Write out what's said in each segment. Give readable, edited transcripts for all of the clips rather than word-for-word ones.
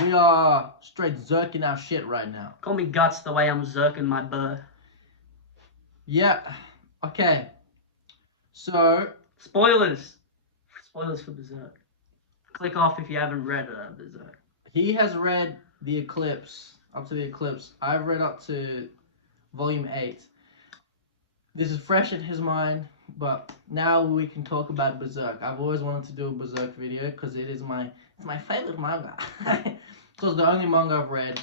We are straight zerking our shit right now. Call me Guts the way I'm Zerking my burr. Yeah. Okay. So. Spoilers. Spoilers for Beserk. Click off if you haven't read Beserk. He has read The Eclipse, up to The Eclipse. I've read up to Volume 8. This is fresh in his mind, but now we can talk about Berserk. I've always wanted to do a Berserk video because it's my favorite manga. Because the only manga I've read,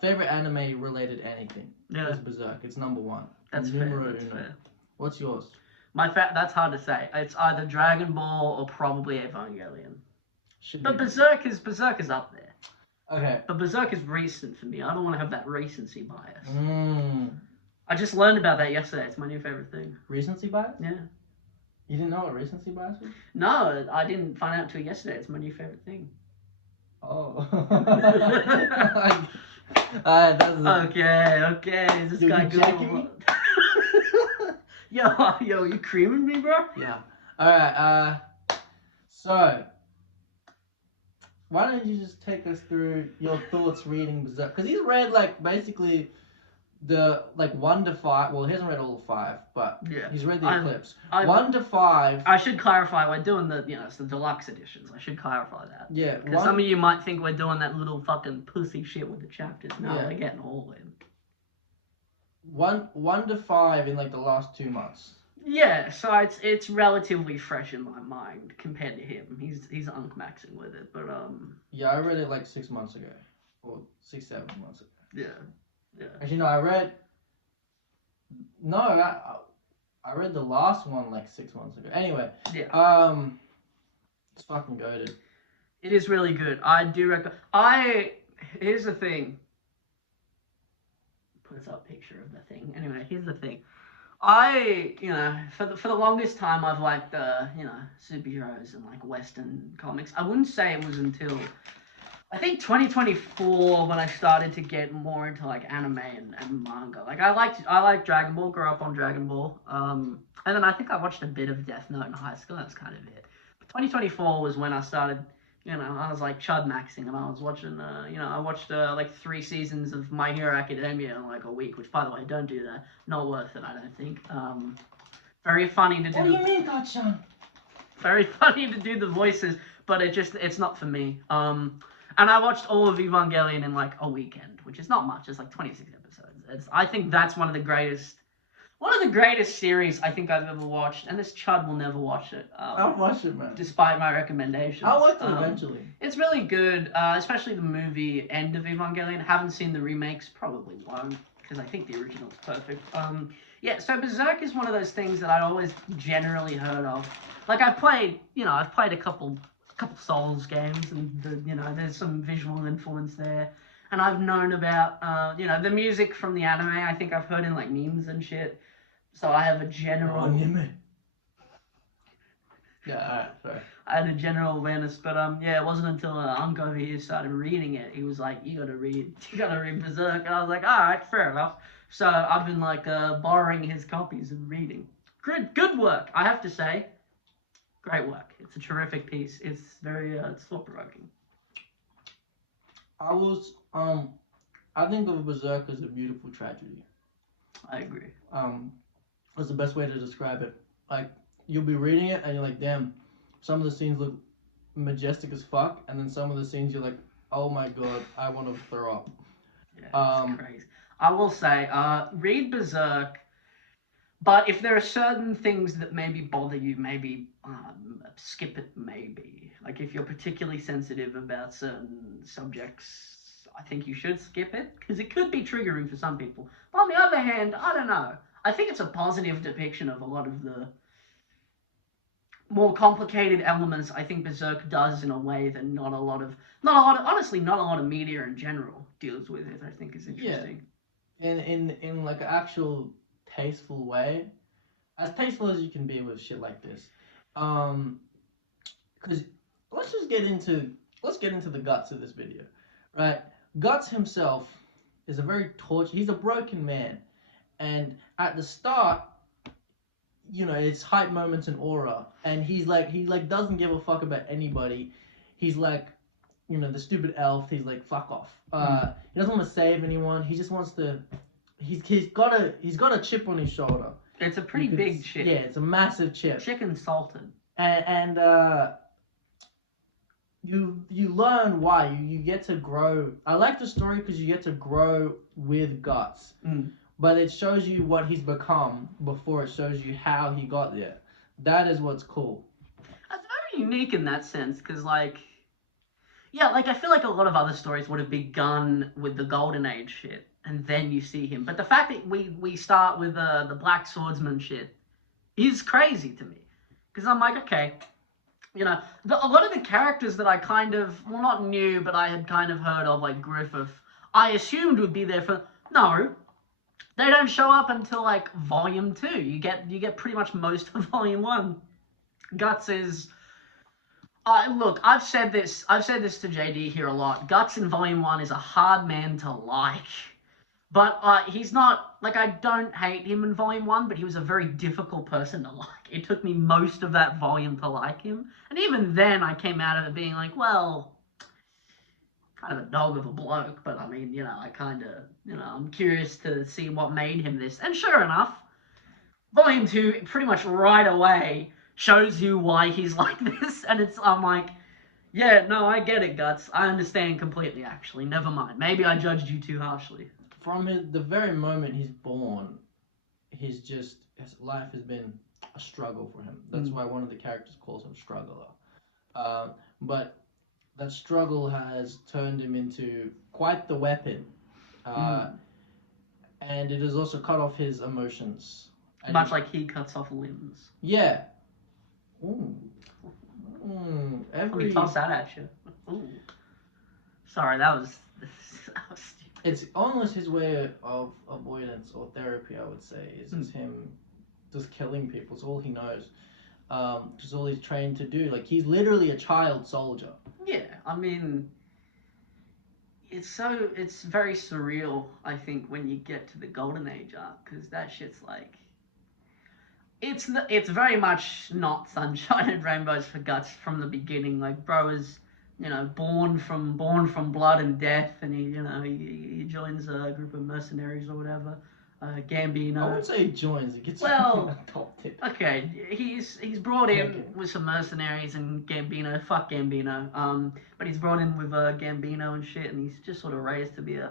favorite anime related anything is Berserk. It's number one. That's fair. That's fair. What's yours? That's hard to say. It's either Dragon Ball or probably Evangelion. But Berserk is up there. Okay. But Berserk is recent for me. I don't want to have that recency bias. I just learned about that yesterday. It's my new favorite thing. Recency bias? Yeah. You didn't know what recency bias was? No, I didn't find out until yesterday. It's my new favorite thing. Oh. Okay. Is this guy good? Yo, you creaming me, bro? Yeah. Alright, so why don't you just take us through your thoughts reading Berserk? Because he's read basically the 1 to 5. Well, he hasn't read all 5, but he's read the Eclipse. 1 to 5. I should clarify. We're doing it's the deluxe editions. I should clarify that. Yeah. Because some of you might think we're doing that little fucking pussy shit with the chapters. No, we're getting all in. 1 to 5 in the last 2 months. Yeah, so it's relatively fresh in my mind compared to him. He's unmaxing with it, but Yeah, I read it 6 months ago, or 6-7 months ago. Yeah. Actually, no, I read the last one 6 months ago. Anyway. Yeah. It's fucking goated. It is really good. I do recommend. Here's the thing. Puts up a picture of the thing. Anyway, here's the thing. For the longest time, I've liked superheroes and Western comics. I wouldn't say it was until I think 2024 when I started to get more into anime and manga. I liked Dragon Ball. Grew up on Dragon Ball. And then I think I watched a bit of Death Note in high school. That's kind of it. But 2024 was when I started. I was chud maxing, and I was watching. I watched 3 seasons of My Hero Academia in a week. Which, by the way, don't do that. Not worth it, I don't think. Very funny to do. What do you mean, Gotcha? Very funny to do the voices, but it's not for me. And I watched all of Evangelion in a weekend, which is not much. It's 26 episodes. I think that's one of the greatest series I think I've ever watched, and this chud will never watch it. I'll watch it, man. Despite my recommendations. I'll watch it eventually. It's really good, especially the movie End of Evangelion. Haven't seen the remakes, probably won't, because I think the original's perfect. So Berserk is one of those things that I always generally heard of. I've played a couple Souls games, and there's some visual influence there. And I've known about, the music from the anime. I think I've heard in memes and shit. So I have a general. Anime. Yeah, alright, sorry. I had a general awareness, but it wasn't until Uncle over here started reading it. He was like, "You gotta read Berserk," and I was like, "All right, fair enough." So I've been borrowing his copies and reading. Good work, I have to say. Great work. It's a terrific piece. It's very it's thought provoking. I think of Berserk as a beautiful tragedy. I agree. That's the best way to describe it. You'll be reading it and you're like, damn, some of the scenes look majestic as fuck, and then some of the scenes you're like, oh my god, I want to throw up. Yeah, it's crazy. I will say, read Berserk, but if there are certain things that maybe bother you, maybe skip it, maybe. If you're particularly sensitive about certain subjects, I think you should skip it, because it could be triggering for some people. But on the other hand, I don't know. I think it's a positive depiction of a lot of the more complicated elements. I think Berserk does in a way that not a lot of media in general deals with it. I think is interesting. Yeah. In an actual tasteful way, as tasteful as you can be with shit like this. Because let's get into the guts of this video, right? Guts himself is he's a broken man, and at the start, it's hype moments and aura, and he doesn't give a fuck about anybody. He's the stupid elf. He's like, fuck off. He doesn't want to save anyone. He just wants to. He's got a chip on his shoulder. It's a pretty big chip. Yeah, it's a massive chip. Chicken salted. And you learn why you get to grow. I like the story because you get to grow with Guts, but it shows you what he's become before it shows you how he got there. That is what's cool. That's very unique in that sense, because like, yeah, like I feel like a lot of other stories would have begun with the Golden Age shit, and then you see him. But the fact that we start with the Black Swordsman shit is crazy to me, because I'm like, okay. A lot of the characters that I kind of, well, not knew, but I had kind of heard of, like Griffith, I assumed would be there for, no, they don't show up until, like, Volume 2. You get pretty much most of Volume 1. Guts is, look, I've said this to JD here a lot. Guts in Volume 1 is a hard man to like. But he's not, like, I don't hate him in Volume 1, but he was a very difficult person to like. It took me most of that volume to like him. And even then, I came out of it being like, well, kind of a dog of a bloke. But, I mean, I kind of, I'm curious to see what made him this. And sure enough, Volume 2, pretty much right away, shows you why he's like this. And I'm like, yeah, no, I get it, Guts. I understand completely, actually. Never mind. Maybe I judged you too harshly. From the very moment he's born, his life has been a struggle for him. That's why one of the characters calls him Struggler. But that struggle has turned him into quite the weapon. And it has also cut off his emotions. Much like he cuts off limbs. Yeah. Ooh. Let me toss that at you. Ooh. Sorry, that was stupid. It's almost his way of avoidance or therapy, I would say, is him just killing people. It's all he knows. Just all he's trained to do. Like, he's literally a child soldier. Yeah, I mean, it's very surreal, I think, when you get to the Golden Age arc, because that shit's like, it's very much not sunshine and rainbows for Guts from the beginning. Like, bro is, born from blood and death, and he joins a group of mercenaries or whatever. Gambino. I wouldn't say he joins. He gets adopted. Okay, he's brought in with some mercenaries and Gambino. Fuck Gambino. But he's brought in with Gambino and shit, and he's just sort of raised to be a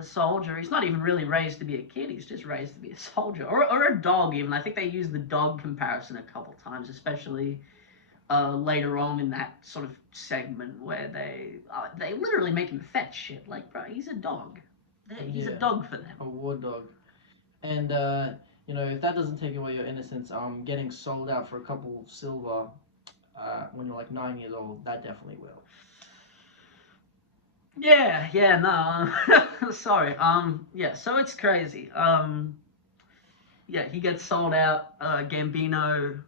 soldier. He's not even really raised to be a kid. He's just raised to be a soldier or a dog. Even I think they use the dog comparison a couple times, especially later on in that sort of segment where they literally make him fetch shit. Like, bro, he's a dog. He's a dog for them. A war dog. And, if that doesn't take away your innocence, getting sold out for a couple silver when you're like 9 years old, that definitely will. Yeah, no, sorry. Yeah, so it's crazy. Yeah, he gets sold out. Gambino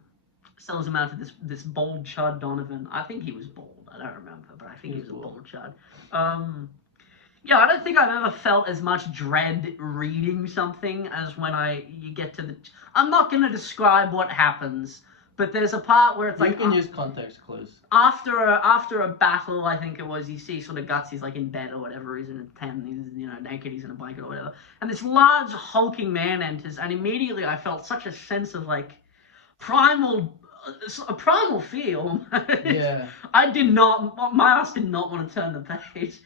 sells him out to this bald chud Donovan. I think he was bald. I don't remember, but I think he was a bald chud. Yeah, I don't think I've ever felt as much dread reading something as when you get to the... I'm not going to describe what happens, but there's a part where it's like... You can use context clues. After a battle, I think it was, you see sort of Guts, he's like in bed or whatever, he's in a tent, he's, naked, he's in a blanket or whatever, and this large hulking man enters, and immediately I felt such a sense of like a primal feel. Yeah. My ass did not want to turn the page.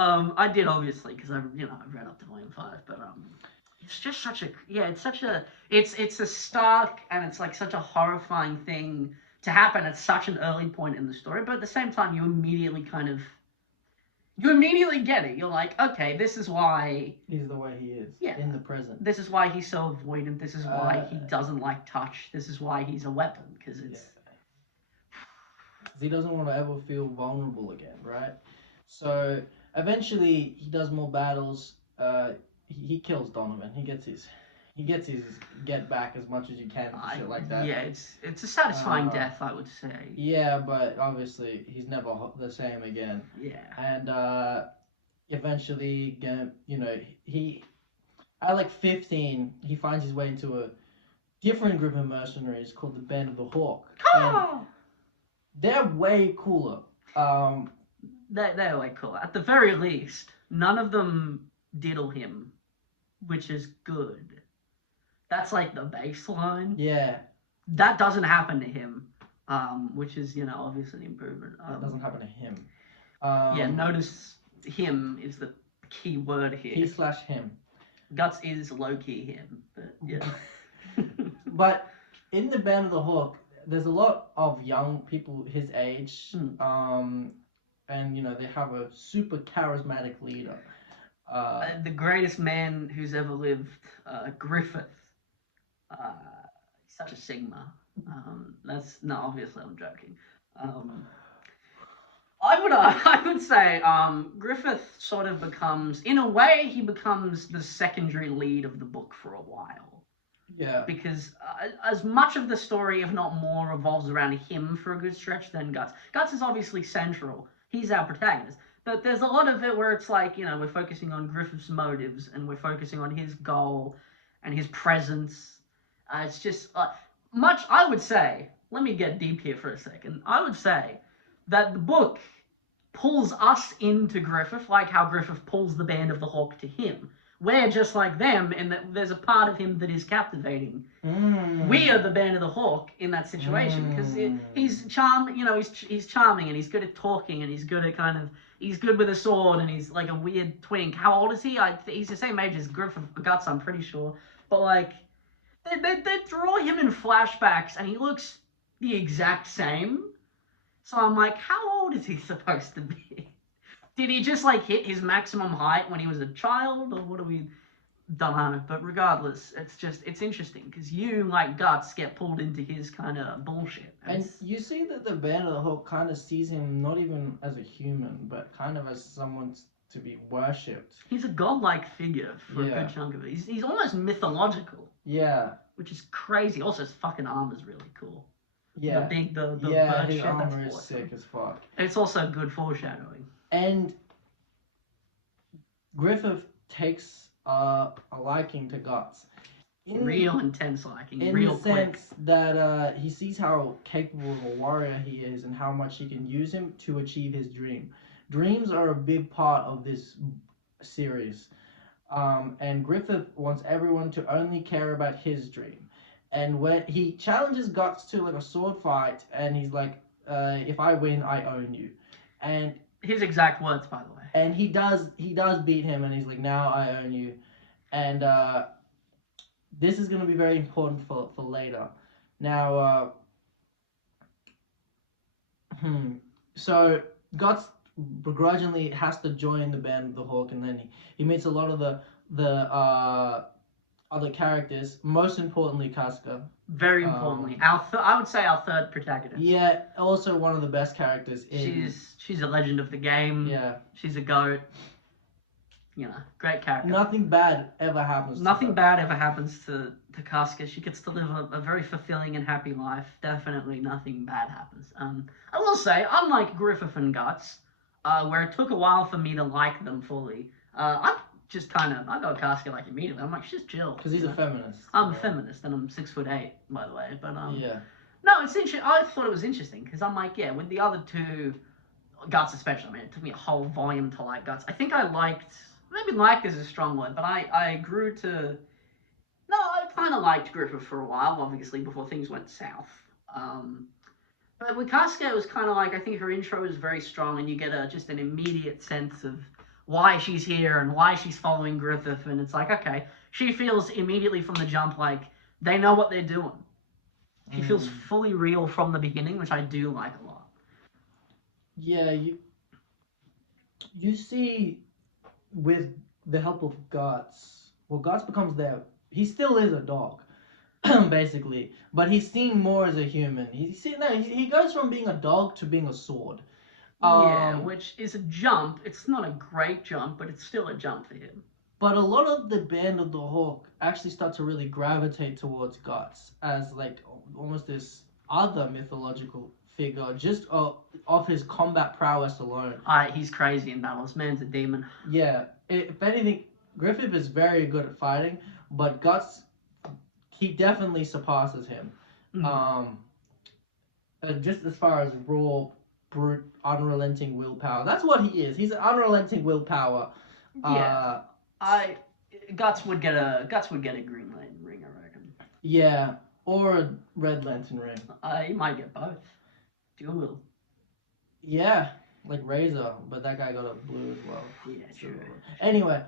I did obviously because I've read up to volume 5, but it's just it's a stark and it's like such a horrifying thing to happen at such an early point in the story, but at the same time you immediately get it. You're like, okay, this is why he's the way he is in the present. This is why he's so avoidant. This is why he doesn't like touch. This is why he's a weapon, because it's... He doesn't want to ever feel vulnerable again, right? So eventually he does more battles. He kills Donovan. He gets his get back as much as you can and shit like that. Yeah, it's a satisfying death, I would say. Yeah, but obviously he's never the same again. Yeah. And eventually, he at like 15, he finds his way into a different group of mercenaries called the Band of the Hawk. Oh! They're way cooler. they're like cool. At the very least, none of them diddle him, which is good. That's like the baseline. Yeah, That doesn't happen to him, which is obviously an improvement. that doesn't happen to him. Yeah, notice him is the key word here. He/him. Guts is low key him, but yeah. But in the Band of the Hawk, there's a lot of young people his age, and they have a super charismatic leader. The greatest man who's ever lived, Griffith. Such a Sigma. Obviously I'm joking. I would say Griffith sort of becomes, in a way, he becomes the secondary lead of the book for a while. Yeah. Because as much of the story, if not more, revolves around him for a good stretch than Guts. Guts is obviously central. He's our protagonist. But there's a lot of it where it's like, we're focusing on Griffith's motives and we're focusing on his goal and his presence. It's just much, I would say, let me get deep here for a second. I would say that the book pulls us into Griffith like how Griffith pulls the Band of the Hawk to him. We're just like them in that there's a part of him that is captivating. We are the Band of the Hawk in that situation because he's he's charming and he's good at talking and he's good at he's good with a sword and he's like a weird twink. How old is he? He's the same age as Griffith Guts, I'm pretty sure. But like, they draw him in flashbacks and he looks the exact same. So I'm like, how old is he supposed to be? Did he just like hit his maximum height when he was a child, or what do we? Don't know. But regardless, it's interesting because you, like Guts, get pulled into his kind of bullshit. And you see that the Band of the Hawk kind of sees him not even as a human, but kind of as someone to be worshipped. He's a godlike figure for a good chunk of it. He's almost mythological. Yeah. Which is crazy. Also, his fucking armor's really cool. Yeah. The bird his armor is sick as fuck. It's also good foreshadowing. And Griffith takes a liking to Guts. Real intense liking. In real the sense that he sees how capable of a warrior he is and how much he can use him to achieve his dream. Dreams are a big part of this series. And Griffith wants everyone to only care about his dream. And when he challenges Guts to like a sword fight, and he's like, if I win, I own you. And his exact words, by the way. And he does beat him, and he's like, now I own you. And this is going to be very important for later. Now, so Guts begrudgingly has to join the Band of the Hawk, and then he meets a lot of the other characters, most importantly Casca. Very importantly, I would say our third protagonist. Yeah, also one of the best characters. She's a legend of the game. Yeah, she's a goat. Great character. Nothing bad ever happens. Nothing bad ever happens to Casca. She gets to live a very fulfilling and happy life. Definitely, nothing bad happens. I will say, unlike Griffith and Guts, where it took a while for me to like them fully, I got Casca like immediately. I'm like, she's chill. Because he's a feminist. I'm a feminist, and I'm 6'8", by the way. But yeah. No, it's interesting. I thought it was interesting because I'm like, yeah, with the other two, Guts especially. I mean, it took me a whole volume to like Guts. I think I liked. Maybe liked is a strong word, but I grew to. No, I kind of liked Griffith for a while, obviously before things went south. But with Casca, it was kind of like, I think her intro is very strong, and you get just an immediate sense of why she's here and why she's following Griffith, and it's like, okay, she feels immediately from the jump like they know what they're doing. She feels fully real from the beginning, which I do like a lot. Yeah, you see, with the help of Guts, Guts becomes he still is a dog, basically, but he's seen more as a human. He goes from being a dog to being a sword. Which is a jump. It's not a great jump, but it's still a jump for him. But a lot of the Band of the Hawk actually start to really gravitate towards Guts as like almost this other mythological figure, just off his combat prowess alone. He's crazy in battle. This man's a demon. Yeah. If anything, Griffith is very good at fighting, but Guts, he definitely surpasses him. Mm-hmm. Just as far as raw brute, unrelenting willpower. That's what he is. He's an unrelenting willpower. Yeah, I Guts would get a Green Lantern ring, I reckon. Yeah, or a Red Lantern ring. He might get both. Dual. Yeah, like Razor, but that guy got a blue as well. Yeah, true. Anyway,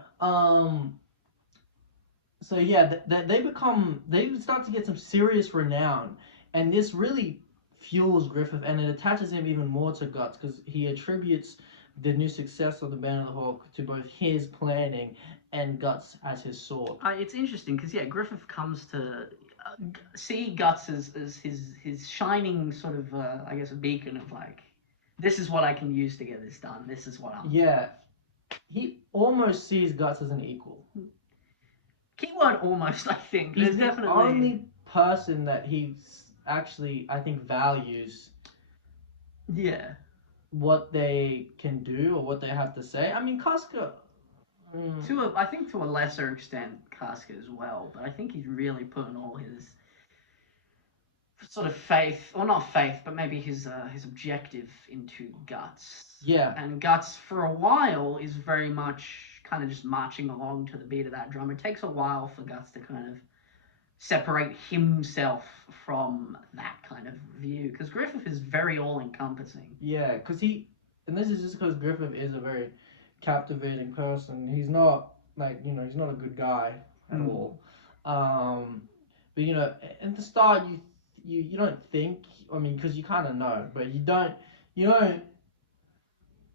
so yeah, they start to get some serious renown, and this really fuels Griffith, and it attaches him even more to Guts because he attributes the new success of the Band of the Hawk to both his planning and Guts as his sword. It's interesting because Griffith comes to see Guts as his shining sort of I guess a beacon of like, this is what I can use to get this done. This is what I'm. Yeah, he almost sees Guts as an equal. Keyword almost, I think. He's There's the definitely only person that he's actually, I think, values yeah. what they can do or what they have to say. I mean, Casca. I think to a lesser extent, Casca as well, but I think he's really putting all his sort of faith, or not faith, but maybe his objective into Guts. Yeah. And Guts, for a while, is very much kind of just marching along to the beat of that drum. It takes a while for Guts to kind of separate himself from that kind of view, because Griffith is very all-encompassing. Yeah, because and this is just because Griffith is a very captivating person. He's not, like, he's not a good guy at all. But, at the start, you don't think, I mean, because you kind of know, but you don't,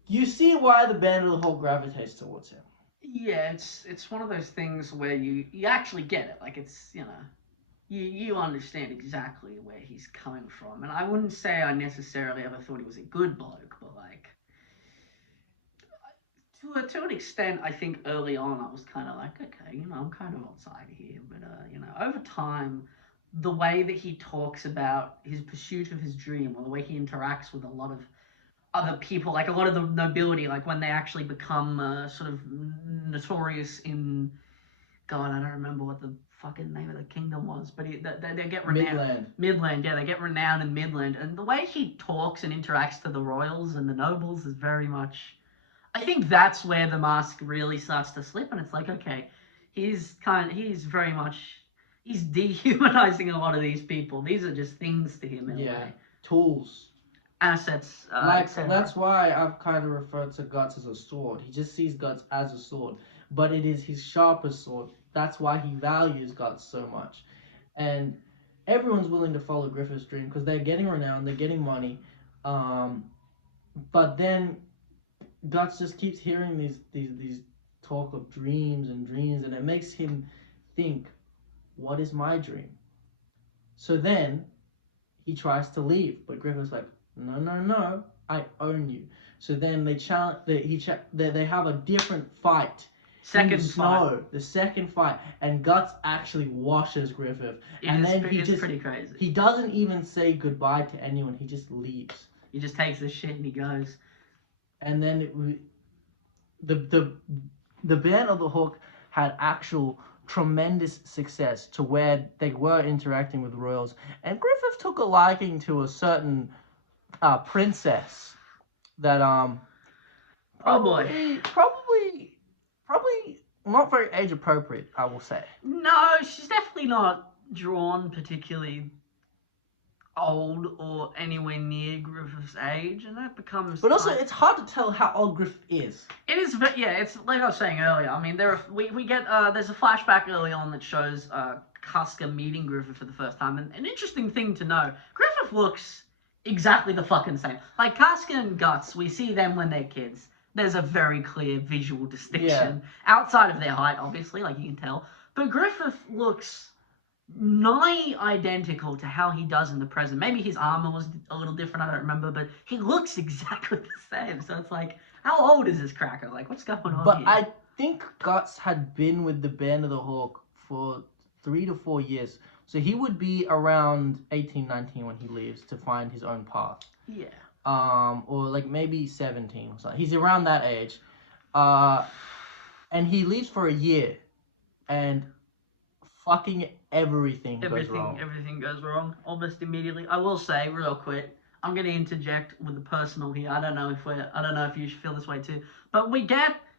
you see why the Band of the Hawk gravitates towards him. Yeah, it's one of those things where you actually get it. Like, it's, you understand exactly where he's coming from. And I wouldn't say I necessarily ever thought he was a good bloke, but like, to an extent, I think early on I was kind of like, okay, I'm kind of outside here. But over time, the way that he talks about his pursuit of his dream, or the way he interacts with a lot of other people, like a lot of the nobility, like when they actually become sort of notorious in, God, I don't remember what the fucking name of the kingdom was, but they get renowned. Midland, yeah, they get renowned in Midland, and the way he talks and interacts to the royals and the nobles is very much. I think that's where the mask really starts to slip, and it's like, okay, he's very much, he's dehumanizing a lot of these people. These are just things to him in a way. Tools. Assets. That's why I've kind of referred to Guts as a sword. He just sees Guts as a sword, but it is his sharpest sword. That's why he values Guts so much, and everyone's willing to follow Griffith's dream because they're getting renowned, they're getting money, but then Guts just keeps hearing these talk of dreams, and it makes him think, what is my dream? So then he tries to leave, but Griffith's like, no, I own you. So then they have a different fight. The second fight, and Guts actually washes Griffith. It's pretty crazy. He doesn't even say goodbye to anyone. He just leaves. He just takes the shit and he goes. And then the Band of the Hawk had actual tremendous success to where they were interacting with royals, and Griffith took a liking to a certain princess that probably not very age appropriate, I will say. No, she's definitely not drawn particularly old or anywhere near Griffith's age, and that becomes. But also, it's hard to tell how old Griffith is. It is, but yeah, it's like I was saying earlier. I mean, we get there's a flashback early on that shows Casca meeting Griffith for the first time, and an interesting thing to know: Griffith looks exactly the fucking same. Like Casca and Guts, we see them when they're kids. There's a very clear visual distinction outside of their height, obviously, like you can tell. But Griffith looks nigh identical to how he does in the present. Maybe his armor was a little different, I don't remember, but he looks exactly the same. So it's like, how old is this cracker? Like, what's going on But here? I think Guts had been with the Band of the Hawk for 3 to 4 years. So he would be around 18, 19 when he leaves to find his own path. Yeah. Or like maybe 17 or something. He's around that age. And he leaves for a year. And fucking everything goes wrong. Everything goes wrong almost immediately. I will say, real quick, I'm going to interject with the personal here. I don't know if you feel this way too, but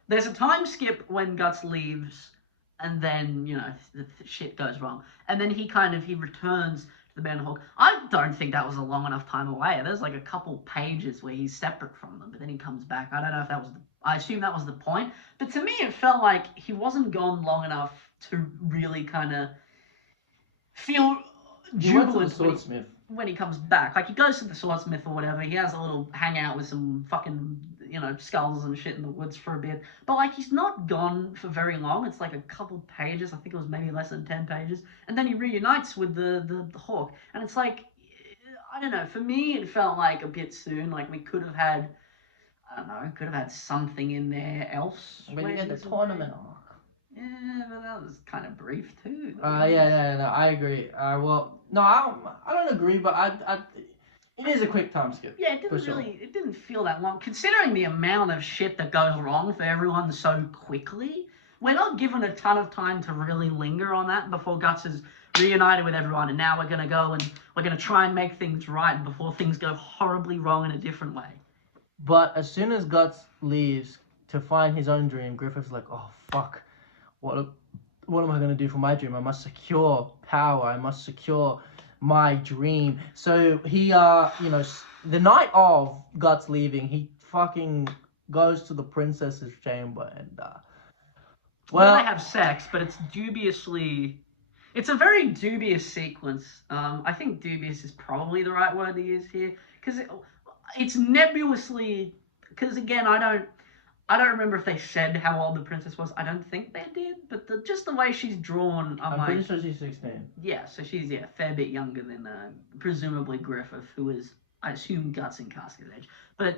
there's a time skip when Guts leaves, and then the shit goes wrong, and then he returns to the Band of Hawk. I don't think that was a long enough time away. There's like a couple pages where he's separate from them, but then he comes back. I don't know if that was I assume that was the point, but to me it felt like he wasn't gone long enough to really kind of feel He went to the jubilant swordsmith. when he comes back. Like, he goes to the swordsmith or whatever. He has a little hangout with some fucking, skulls and shit in the woods for a bit. But, like, he's not gone for very long. It's like a couple pages. I think it was maybe less than 10 pages. And then he reunites with the Hawk. And it's like, I don't know. For me, it felt like a bit soon. Like, we could have had, I don't know, could have had something in there else. When you get the tournament arc. Yeah, but that was kind of brief too. No, I agree. Well, no, I don't agree, but it is a quick time skip. Yeah, it didn't feel that long. Considering the amount of shit that goes wrong for everyone so quickly, we're not given a ton of time to really linger on that before Guts is reunited with everyone, and now we're gonna go and we're gonna try and make things right before things go horribly wrong in a different way. But as soon as Guts leaves to find his own dream, Griffith's like, oh fuck. What am I going to do for my dream? I must secure power. I must secure my dream. So he, the night of Guts leaving, he fucking goes to the princess's chamber and, well, they have sex, but it's a very dubious sequence. I think dubious is probably the right word to use here, because it's nebulously, because again, I don't remember if they said how old the princess was. I don't think they did, but just the way she's drawn, I'm pretty sure she's 16. Yeah, so she's a fair bit younger than presumably Griffith, who is, I assume, Guts and Casca's age. But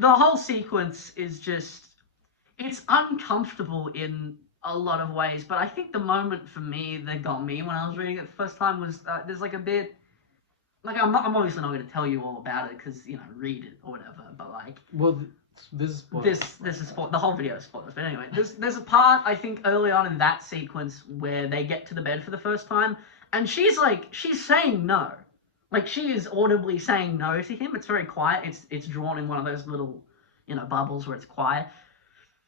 the whole sequence is just, it's uncomfortable in a lot of ways. But I think the moment for me that got me when I was reading it the first time was there's like a bit. Like, I'm obviously not going to tell you all about it because read it or whatever. But like, well. This is spoilers. This is the whole video is spoilers. But anyway, there's a part I think early on in that sequence where they get to the bed for the first time, and she's saying no, like she is audibly saying no to him. It's very quiet. It's drawn in one of those little bubbles where it's quiet.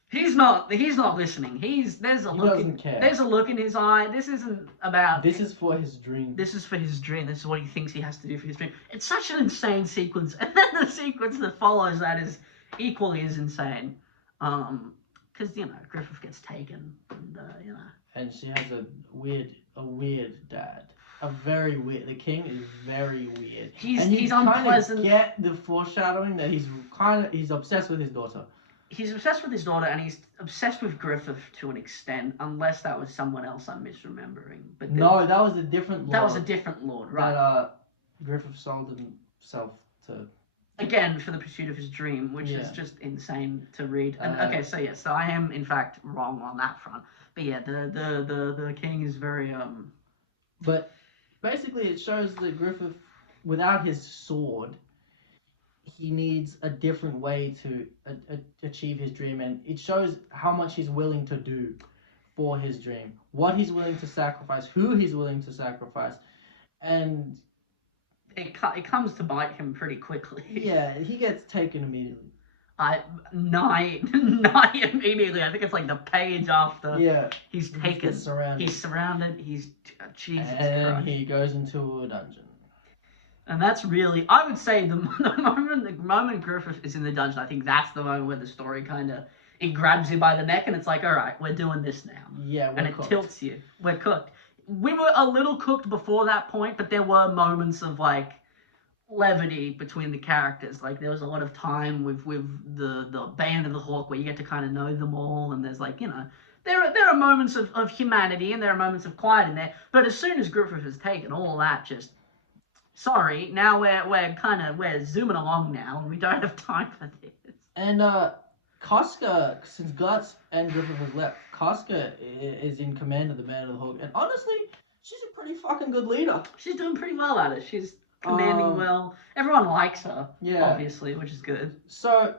He's not listening. There's a look in his eye. This isn't about. This is for his dream. This is for his dream. This is what he thinks he has to do for his dream. It's such an insane sequence, and then the sequence that follows that is equally as insane, because Griffith gets taken, and and she has a weird dad, a very weird. The king is very weird. He's unpleasant. Get the foreshadowing that he's obsessed with his daughter. He's obsessed with his daughter, and he's obsessed with Griffith to an extent, unless that was someone else I'm misremembering. But no, that was a different lord. That was a different lord, right? That Griffith sold himself to. Again, for the pursuit of his dream, which is just insane to read. And so I am in fact wrong on that front. But yeah, the king is very But basically, it shows that Griffith, without his sword, he needs a different way to achieve his dream, and it shows how much he's willing to do for his dream, what he's willing to sacrifice, who he's willing to sacrifice, and. It comes to bite him pretty quickly. Yeah, he gets taken immediately. Nigh immediately. I think it's like the page after. Yeah. He's taken. Surrounded. He's surrounded. He's Jesus and Christ. He goes into a dungeon. And that's really, I would say, the moment Griffith is in the dungeon, I think that's the moment where the story it grabs you by the neck, and it's like, all right, we're doing this now. Yeah, and it tilts you. We're cooked. We were a little cooked before that point, but there were moments of like levity between the characters. Like there was a lot of time with the band of the Hawk where you get to kind of know them all, and there's like there are moments of humanity and there are moments of quiet in there. But as soon as Griffith is taken, all that just sorry. Now we're zooming along now, and we don't have time for this. And Casca, since Guts and Griffith has left, Casca is in command of the Band of the Hawk, and honestly, she's a pretty fucking good leader. She's doing pretty well at it. She's commanding well. Everyone likes her, obviously, which is good. So,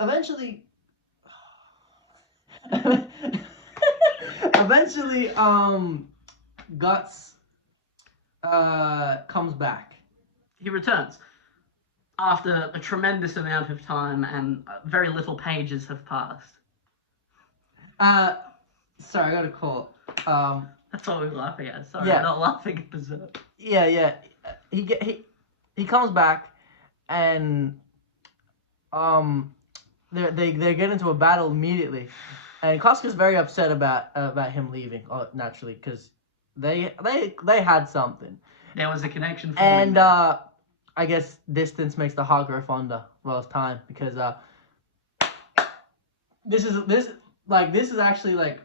eventually, Guts comes back. He returns. after a tremendous amount of time and very little pages have passed. Sorry, I got a call. That's all we're laughing at. Sorry, Yeah. I'm not laughing at Beserk. Yeah. He comes back, and they get into a battle immediately, and Casca's very upset about him leaving. Naturally, because they had something. There was a connection. And I guess distance makes the heart grow fonder. Well, it's time, because this is actually like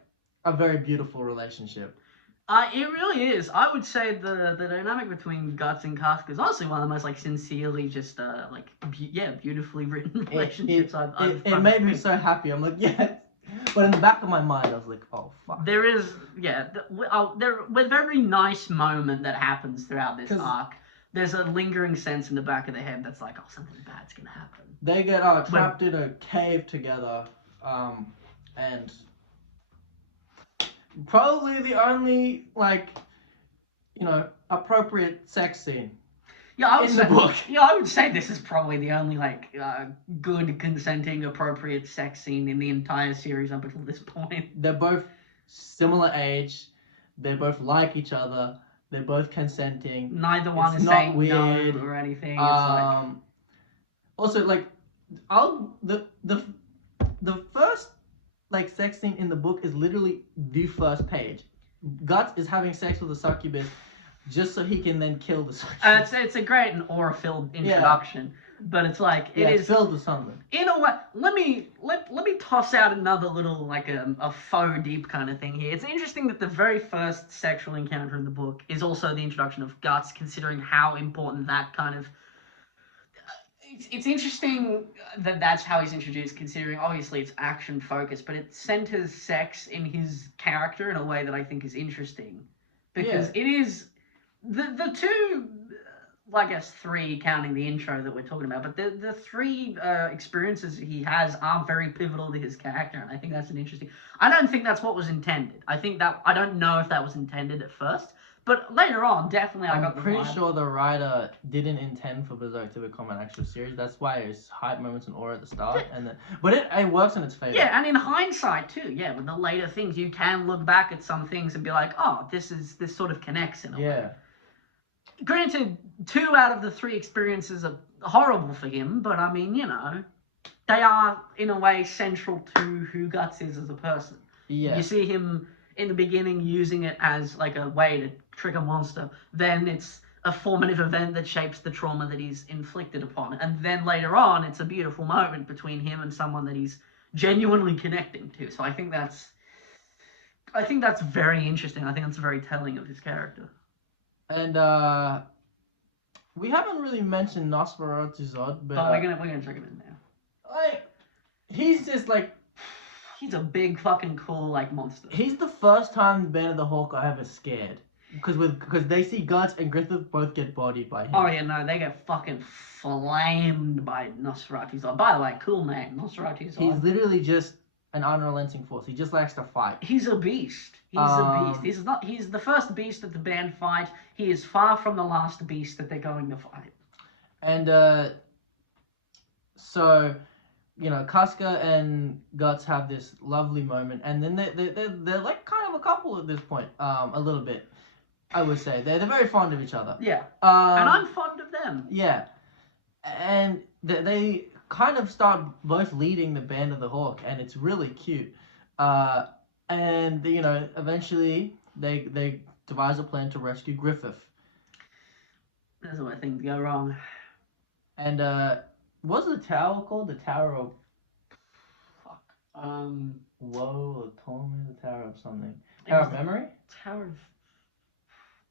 a very beautiful relationship. It really is. I would say the dynamic between Guts and Casca is honestly one of the most like sincerely just beautifully written relationships It made me so happy. I'm like, yes. But in the back of my mind, I was like, oh fuck. There is a very nice moment that happens throughout this arc. There's a lingering sense in the back of the head that's like, oh, something bad's gonna happen. They get trapped in a cave together, and probably the only appropriate sex scene. Yeah, I would in say, the book. Yeah, I would say this is probably the only good, consenting, appropriate sex scene in the entire series up until this point. They're both similar age. They both like each other. They're both consenting. Neither one is saying weird. No or anything. It's also, like, the first sex scene in the book is literally the first page. Guts is having sex with a succubus just so he can then kill the succubus. It's a great and aura-filled introduction, but it's like it's filled with something. In a way, let me toss out another little a faux deep kind of thing here. It's interesting that the very first sexual encounter in the book is also the introduction of Guts, considering how important that kind of. It's interesting that that's how he's introduced, considering obviously it's action focused, but it centers sex in his character in a way that I think is interesting, because it is the two, I guess three counting the intro that we're talking about, but the three experiences he has are very pivotal to his character, and I think that's an interesting. I don't think that's what was intended. I don't know if that was intended at first. But later on, definitely I got the vibe. I'm pretty sure the writer didn't intend for Beserk to become an actual series. That's why it's hype moments and aura at the start, but it works in its favor. Yeah, and in hindsight too. Yeah, with the later things, you can look back at some things and be like, oh, this sort of connects in a way. Granted, 2 out of the 3 experiences are horrible for him, but I mean, they are in a way central to who Guts is as a person. Yeah. You see him in the beginning using it as like a way to trick a monster, then it's a formative event that shapes the trauma that he's inflicted upon it, and then later on it's a beautiful moment between him and someone that he's genuinely connecting to. So I think that's very interesting. I think that's very telling of his character. And we haven't really mentioned Nosferatu Zod, but we're gonna check him in now. Like, he's just like. He's a big fucking cool monster. He's the first time the Band of the Hawk are ever scared, because they see Guts and Griffith both get bodied by him. Oh yeah, no, they get fucking flamed by Nosferatu Zod. By the way, cool name, Nosferatu Zod. He's literally just an unrelenting force. He just likes to fight. He's a beast. He's a beast. He's the first beast that the band fight. He is far from the last beast that they're going to fight. And so. Casca and Guts have this lovely moment, and then they're like kind of a couple at this point, a little bit, I would say. They're very fond of each other. Yeah. And I'm fond of them. Yeah. And they kind of start both leading the Band of the Hawk, and it's really cute. And eventually they devise a plan to rescue Griffith. That's where things go wrong. And what's the tower called? The Tower of... Fuck. Woe or Torment? The Tower of something. Tower of Memory? Tower of...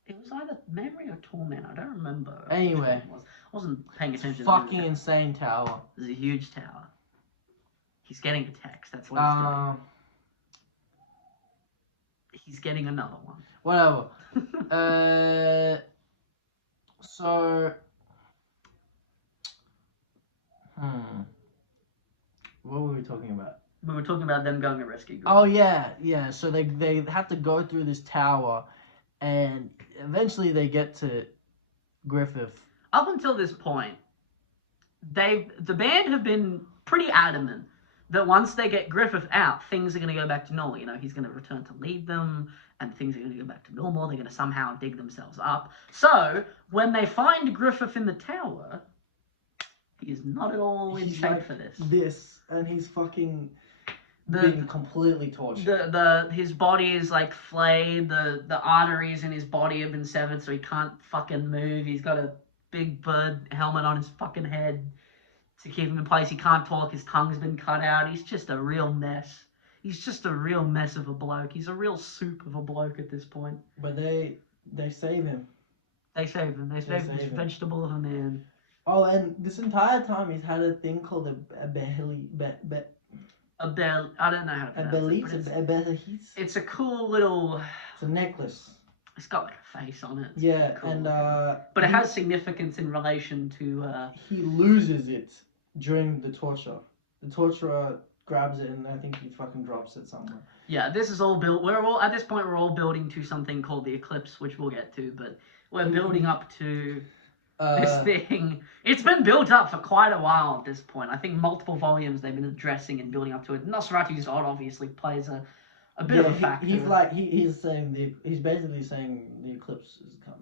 It was either Memory or Torment. I don't remember. Anyway. I wasn't paying attention. Fucking insane tower. It's a huge tower. He's getting a text. That's what he's doing. He's getting another one. Whatever. So... What were we talking about? We were talking about them going to rescue Griffith. Oh yeah. So they have to go through this tower, and eventually they get to Griffith. Up until this point, the band have been pretty adamant that once they get Griffith out, things are going to go back to normal. You know, he's going to return to lead them, and things are going to go back to normal. They're going to somehow dig themselves up. So when they find Griffith in the tower, he is not at all in shape for this. And he's fucking The being completely tortured. his body is like flayed. The arteries in his body have been severed, so he can't fucking move. He's got a big bird helmet on his fucking head to keep him in place. He can't talk. His tongue's been cut out. He's just a real mess. He's just a real mess of a bloke. He's a real soup of a bloke at this point. But they save him. They save him. They save this vegetable of a man. Oh, and this entire time he's had a thing called a belly. I don't know how to pronounce it. It's a cool little. It's a necklace. It's got like a face on it. It's cool. And but it has significance in relation to. He loses it during the torture. The torturer grabs it and I think he fucking drops it somewhere. Yeah, this is all built. We're all at this point. We're all building to something called the eclipse, which we'll get to. But we're building up to this thing. It's been built up for quite a while at this point. I think multiple volumes they've been addressing and building up to it. Nosferatu's odd obviously plays a bit of a factor. He's basically saying the eclipse is coming.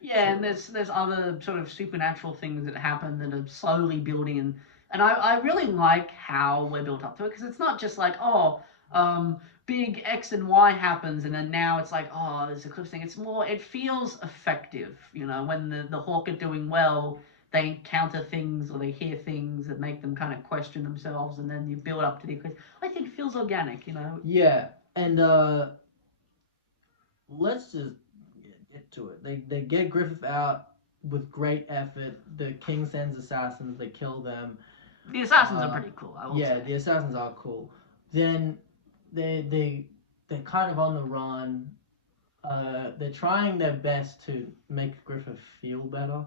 Yeah, and there's other sort of supernatural things that happen that are slowly building, and I really like how we're built up to it, because it's not just like, big X and Y happens and then now it's like, oh, there's eclipse thing. It's more, it feels effective, you know, when the Hawk are doing well, they encounter things or they hear things that make them kind of question themselves, and then you build up to the eclipse. I think it feels organic, you know. Yeah, and let's just get to it. They get Griffith out with great effort. The king sends assassins. They kill them. The assassins are pretty cool, I will say. The assassins are cool. Then they're kind of on the run. They're trying their best to make Griffith feel better,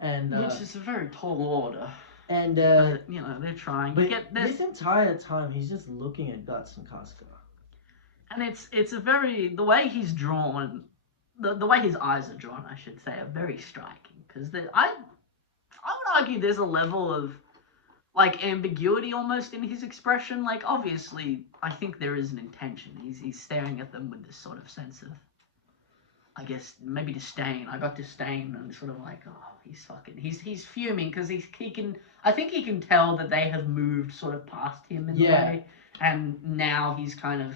and which is a very tall order. And you know, they're trying. But this entire time he's just looking at Guts and Casca. And it's a very, the way he's drawn, the way his eyes are drawn, I should say, are very striking. Because I would argue there's a level of like ambiguity almost in his expression. Like, obviously, I think there is an intention. He's staring at them with this sort of sense of, I guess, maybe disdain. I got disdain and sort of like, oh, he's fuming because I think he can tell that they have moved sort of past him in a way, and now he's kind of.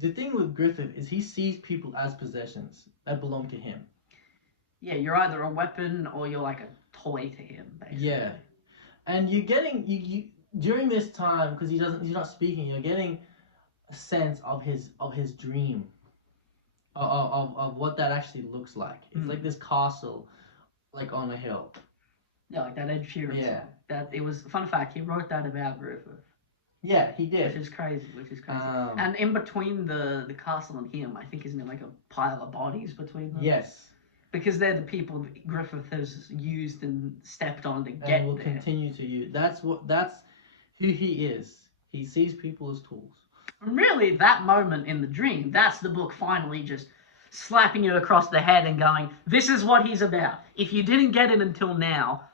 The thing with Griffith is he sees people as possessions that belong to him. Yeah, you're either a weapon or you're like a toy to him, basically. Yeah. And you're getting you during this time, because he's not speaking. You're getting a sense of his dream, of what that actually looks like. It's like this castle, like on a hill. Yeah, like that Ed Sheeran song. That it was, fun fact, he wrote that about Griffith. Yeah, he did. Which is crazy. And in between the castle and him, I think, isn't it like a pile of bodies between them? Yes. Because they're the people that Griffith has used and stepped on to get and will continue to use. That's who he is. He sees people as tools. Really, that moment in the dream, that's the book finally just slapping you across the head and going, this is what he's about. If you didn't get it until now,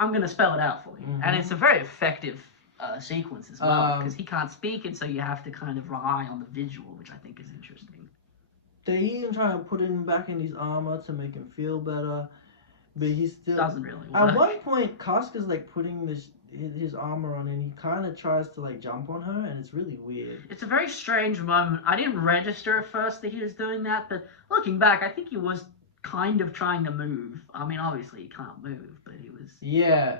I'm going to spell it out for you. Mm-hmm. And it's a very effective sequence as well, because he can't speak, and so you have to kind of rely on the visual, which I think is interesting. They even try to put him back in his armor to make him feel better, but he still doesn't really work. At one point, Casca's like putting his armor on, and he kind of tries to like jump on her, and it's really weird. It's a very strange moment. I didn't register at first that he was doing that, but looking back, I think he was kind of trying to move. I mean, obviously he can't move, but he was. Yeah.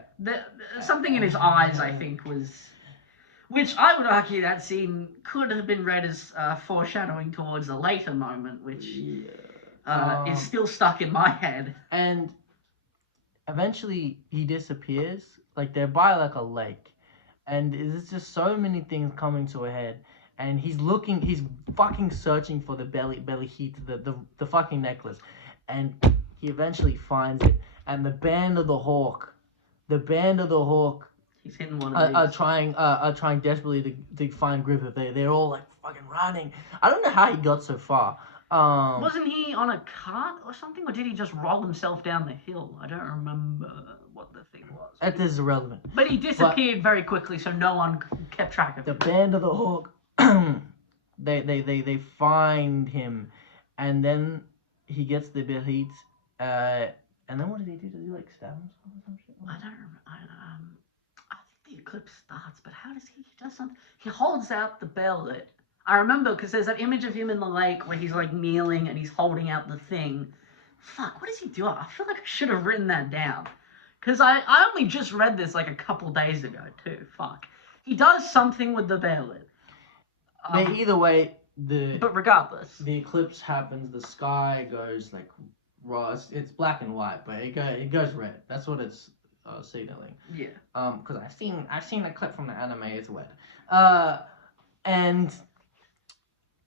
Something in his eyes, I think, was. Which I would argue that scene could have been read as foreshadowing towards a later moment, which is still stuck in my head. And eventually he disappears. Like, they're by like a lake. And there's just so many things coming to a head. And he's fucking searching for the belly heat, the fucking necklace. And he eventually finds it. And the band of the Hawk. He's hitting one of these. Are trying desperately to find Griffith. They're all like fucking running. I don't know how he got so far. Wasn't he on a cart or something, or did he just roll himself down the hill? I don't remember what the thing was. That is irrelevant. But he disappeared very quickly, so no one kept track of The him. Band of the Hawk, they find him, and then he gets the beat. And then what did he do? Did he like stab himself or some shit? I don't remember. I think the eclipse starts, but how does he does something? He holds out the bellet. I remember because there's that image of him in the lake where he's like kneeling and he's holding out the thing. Fuck, what does he do? I feel like I should have written that down. Because I only just read this like a couple days ago too. Fuck. He does something with the bellet. But either way, But regardless. the eclipse happens, the sky goes like raw. It's black and white, but it goes red. That's what it's signaling. Yeah. Because I've seen a clip from the anime. It's red. And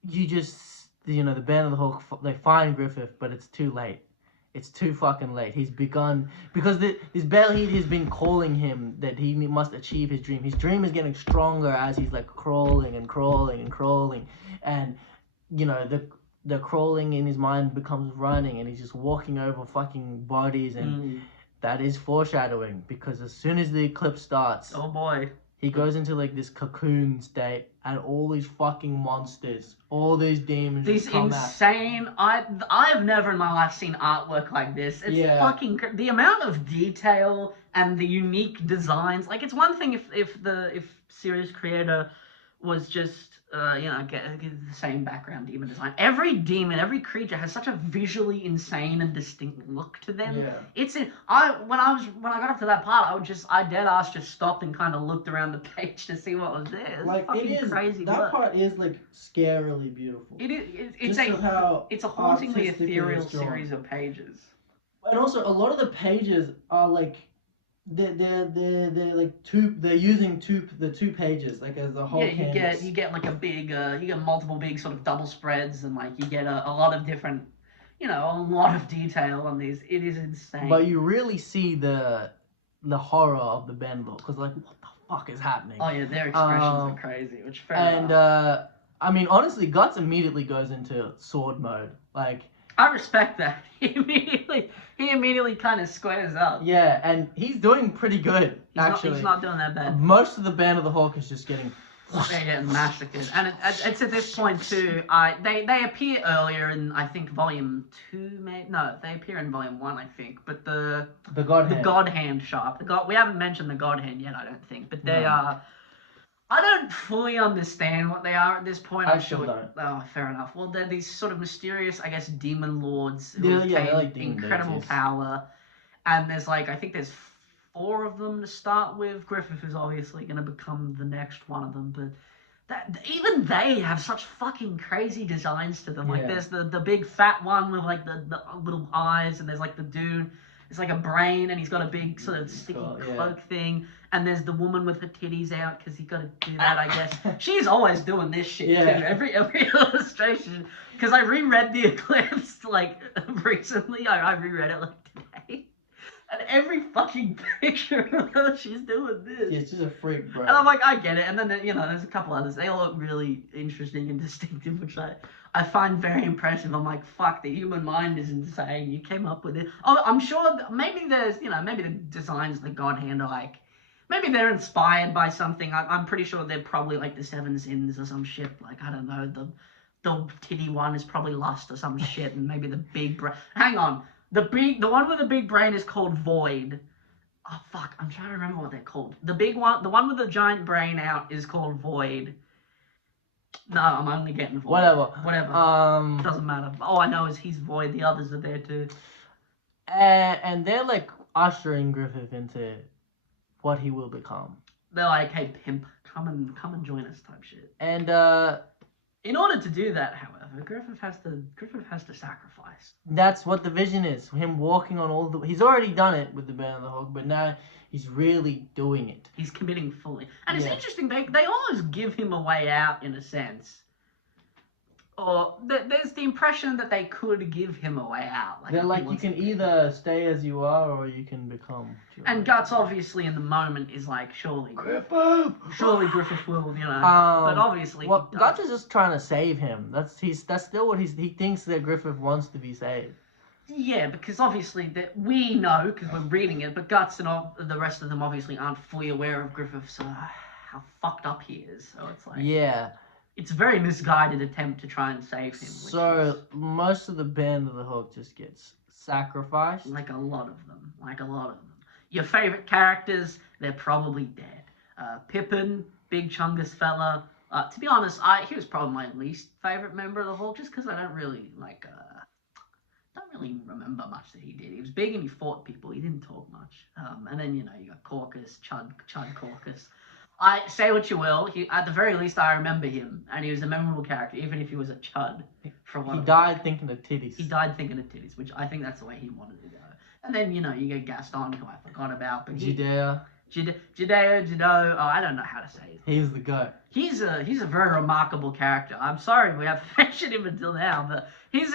you just, you know, the Band of the Hawk, they find Griffith, but it's too late. It's too fucking late. He's begun, because this Bellheat has been calling him that he must achieve his dream. His dream is getting stronger as he's like crawling and crawling and crawling. And, you know, the crawling in his mind becomes running, and he's just walking over fucking bodies, and that is foreshadowing, because as soon as the eclipse starts, oh boy, he goes into like this cocoon state, and all these fucking monsters, all these demons, these come insane. I've never in my life seen artwork like this. It's fucking the amount of detail and the unique designs. Like, it's one thing if series creator was just get the same background demon design. Every demon, every creature has such a visually insane and distinct look to them. Yeah. When I got up to that part, I dead ass just stopped and kind of looked around the page to see what was there. Like, it is crazy. That part is like scarily beautiful. It's a hauntingly ethereal series of pages. And also, a lot of the pages are like they're like they're using the two pages like as the whole canvas. You get like a big you get multiple big sort of double spreads, and like you get a lot of different, a lot of detail on these. It is insane. But you really see the horror of the Band, because like, what the fuck is happening? Oh yeah, their expressions are crazy, which fair and enough. I mean, honestly, Guts immediately goes into sword mode. Like, I respect that. He immediately kind of squares up. Yeah, and he's doing pretty good, actually. He's not doing that bad. Most of the Band of the Hawk is just getting... They're getting massacred. And it's at this point, too, they appear earlier in, I think, Volume 2, maybe? No, they appear in Volume 1, I think. But the God Hand. The God Hand shop. We haven't mentioned the God Hand yet, I don't think. But they are... I don't fully understand what they are at this point. I still don't. Oh, fair enough. Well, they're these sort of mysterious, I guess, demon lords who they're obtain like incredible power. And there's I think there's 4 of them to start with. Griffith is obviously going to become the next one of them. But even they have such fucking crazy designs to them. Like, there's the big fat one with like the little eyes, and there's like the dude. It's like a brain, and he's got a big sort of sticky cloak thing. And there's the woman with her titties out, because he's got to do that, I guess. She's always doing this shit, too. Every illustration. Because I reread The Eclipse, recently. I reread it, today. And every fucking picture of her, she's doing this. Yeah, she's a freak, bro. And I'm like, I get it. And then, there's a couple others. They all look really interesting and distinctive, which I find very impressive. I'm like, fuck, the human mind is insane. You came up with it. Oh, I'm sure maybe there's, maybe the designs the God Hand are maybe they're inspired by something. I'm pretty sure they're probably like the 7 Sins or some shit. Like, I don't know, the titty one is probably Lust or some shit, and maybe the big brain. Hang on. The one with the big brain is called Void. Oh, fuck. I'm trying to remember what they're called. The one with the giant brain out is called Void. No, I'm only getting Void. Whatever. Doesn't matter. All I know is he's Void. The others are there too. And they're ushering Griffith into what he will become. They're like, hey, pimp, come and join us, type shit. And in order to do that, however, Griffith has to sacrifice. That's what the vision is. Him walking on he's already done it with the Band of the Hawk, but now he's really doing it. He's committing fully. And it's interesting, they almost give him a way out, in a sense. or there's the impression that they could give him a way out. They're if he like, you wants can to be. either stay as you are or you can become. And Guts obviously in the moment is like, surely Griffith will, but Um, obviously well, he Guts does. is just trying to save him. That's still what he thinks that Griffith wants to be saved. Yeah, because obviously that we know because we're reading it, but Guts and all the rest of them obviously aren't fully aware of Griffith's how fucked up he is. So it's like Yeah. it's a very misguided attempt to try and save him. So most of the band of the Hulk just gets sacrificed. Like a lot of them. Your favorite characters, they're probably dead. Pippin, big chungus fella. To be honest, he was probably my least favorite member of the Hulk, just because I don't really remember much that he did. He was big and he fought people. He didn't talk much. And then you got Caucus, Chud Caucus. I say what you will. At the very least, I remember him, and he was a memorable character, even if he was a chud. He died thinking of titties. He died thinking of titties, which I think that's the way he wanted to go. And then you get Gaston, who I forgot about, but Judea. Judeo. Oh, I don't know how to say it. He was the goat. He's a very remarkable character. I'm sorry we haven't mentioned him until now, but he's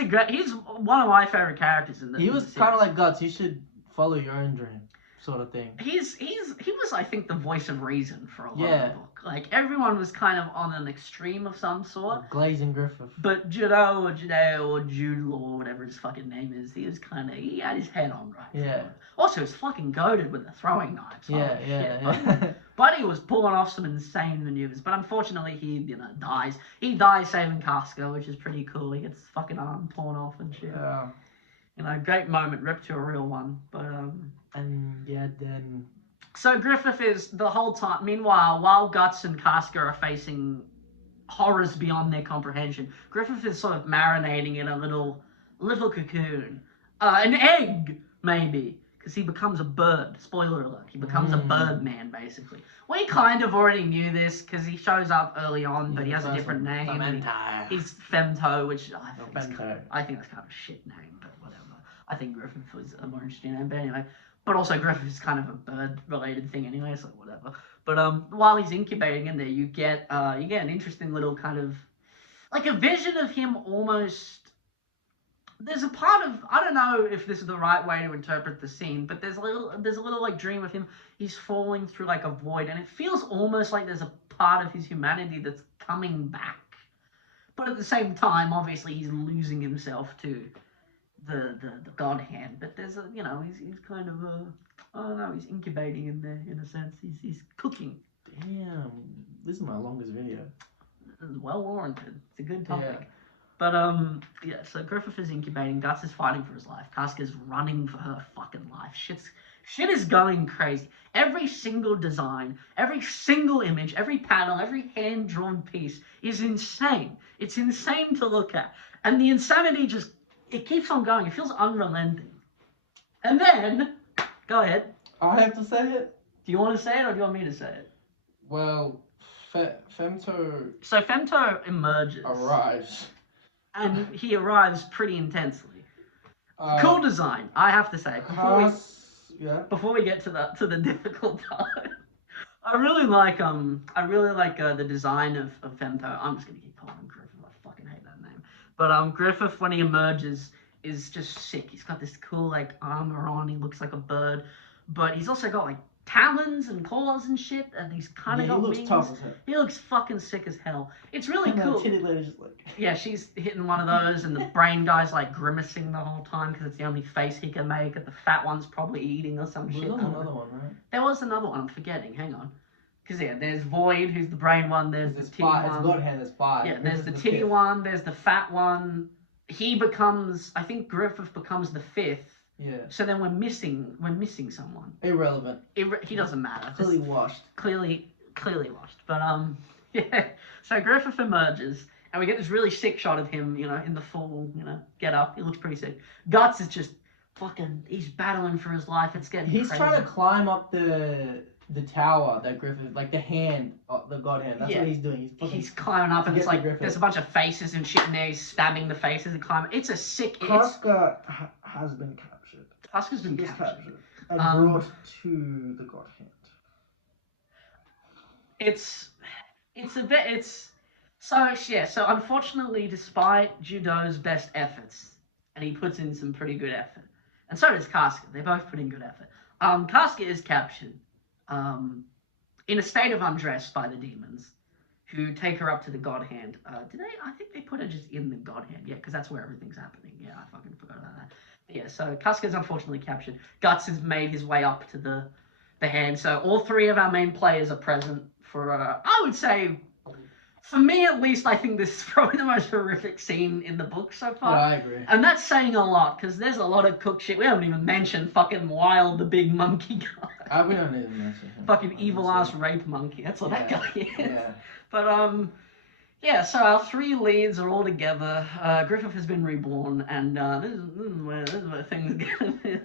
one of my favorite characters in the. He was kind of like Guts. You should follow your own dream, sort of thing. He was, I think, the voice of reason for a lot Yeah. of the book. Like everyone was kind of on an extreme of some sort. Glazing Griffith. But Judeo or Jude or whatever his fucking name is, he had his head on right. Yeah. Also, he's fucking goated with the throwing knives. Yeah. Buddy was pulling off some insane maneuvers, but unfortunately he, dies. He dies saving Casca, which is pretty cool. He gets his fucking arm torn off and shit. Yeah. Great moment, ripped to a real one. But And yeah, then. So Griffith is the whole time. Meanwhile, while Guts and Casca are facing horrors beyond their comprehension, Griffith is sort of marinating in a little cocoon, an egg maybe. Because he becomes a bird. Spoiler alert. He becomes a bird man, basically. We kind of already knew this, because he shows up early on, but he has a different name. He's Femto, which I think that's kind of a shit name, but whatever. I think Griffith was a more interesting name, but anyway. But also, Griffith is kind of a bird-related thing anyway, so whatever. But while he's incubating in there, you get an interesting little kind of... like a vision of him almost... There's a part of, I don't know if this is the right way to interpret the scene, but there's a little like dream of him. He's falling through like a void, and it feels almost like there's a part of his humanity that's coming back. But at the same time, obviously, he's losing himself to the God hand. But there's he's kind of I don't know, he's incubating in there in a sense. He's cooking. Damn, this is my longest video. Well warranted. It's a good topic. Yeah. But, so Griffith is incubating, Guts is fighting for his life, Casca's running for her fucking life. Shit is going crazy. Every single design, every single image, every panel, every hand-drawn piece is insane. It's insane to look at. And the insanity it keeps on going. It feels unrelenting. And then, go ahead. I have to say it? Do you want to say it, or do you want me to say it? Well, Femto... So Femto emerges. Arrives. And he arrives pretty intensely. Cool design, I have to say. Before we get to the difficult part, I really like the design of Femto. I'm just gonna keep calling him Griffith. I fucking hate that name. But Griffith, when he emerges, is just sick. He's got this cool like armor on. He looks like a bird, but he's also got like talons and claws and shit, and he's kind of got wings. He looks tough as hell. He looks fucking sick as hell. It's really cool. Titty lady's just like... Yeah, she's hitting one of those, and the brain guy's like grimacing the whole time because it's the only face he can make, and the fat one's probably eating or some shit. There was another one, right? There was another one, I'm forgetting, hang on. Because there's Void, who's the brain one, there's the titty one. It's God hand, there's five. Yeah, there's the titty one, there's the fat one. I think Griffith becomes the fifth. Yeah. So then we're missing someone. Irrelevant. He doesn't matter. Clearly washed. Clearly washed. But yeah. So Griffith emerges, and we get this really sick shot of him, in the full, get up. He looks pretty sick. Guts is just fucking. He's battling for his life. It's getting. He's crazy. trying to climb up the tower that Griffith, like the hand, the God hand. That's what he's doing. He's climbing up, and it's like there's a bunch of faces and shit in there. He's stabbing the faces and climbing. It's a sick. Casca has been captured. Casca's been captured and brought to the God hand. It's a bit. So yeah, so unfortunately, despite Judo's best efforts, and he puts in some pretty good effort, and so does Casca. They both put in good effort. Casca is captured, um, in a state of undress by the demons, who take her up to the God Hand. Did they? I think they put her just in the God Hand. Yeah, because that's where everything's happening. Yeah, I fucking forgot about that. But yeah, so Casca is unfortunately captured. Guts has made his way up to the hand. So all three of our main players are present for. I would say, for me at least, I think this is probably the most horrific scene in the book so far. Yeah, I agree. And that's saying a lot, because there's a lot of cook shit. We haven't even mentioned fucking Wild, the big monkey guy. We don't need to mention him. Fucking evil ass rape monkey. That's what that guy is. Yeah. But yeah. So our three leads are all together. Griffith has been reborn, and this is where things get.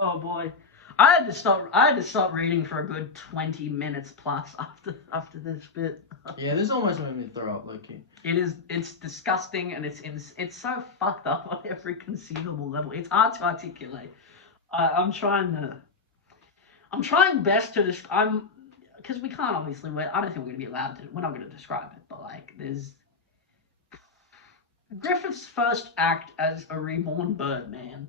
Oh boy. I had to stop reading for a good 20 minutes plus after this bit. Yeah, this almost made me throw up, Loki. It's disgusting, and it's so fucked up on every conceivable level. It's hard to articulate. I'm trying best to because we can't obviously. I don't think we're gonna be allowed to. We're not gonna describe it, but like there's Griffith's first act as a reborn Birdman.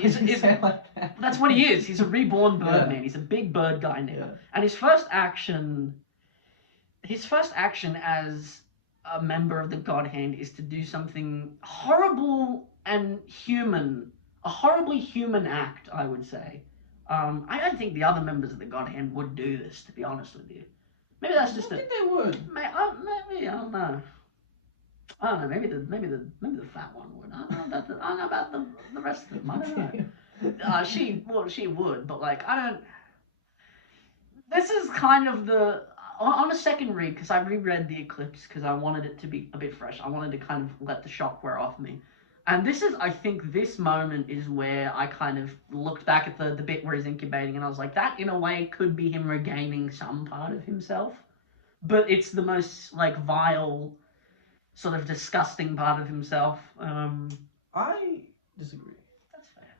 Is like that? That's what he is. He's a reborn Birdman. Yeah. He's a big bird guy now, Yeah. and his first action as a member of the God Hand is to do something horrible and human, a horribly human act, I would say. I don't think the other members of the God Hand would do this, to be honest with you. Maybe that's just I think they would. Maybe I don't know. I don't know. Maybe the fat one would. I don't know about the rest of them. I don't know. She would, but like I don't. This is kind of on a second read, because I reread the Eclipse because I wanted it to be a bit fresh. I wanted to kind of let the shock wear off me. And I think this moment is where I kind of looked back at the bit where he's incubating, and I was like, that in a way could be him regaining some part of himself. But it's the most like vile, sort of disgusting part of himself. I disagree. That's fair.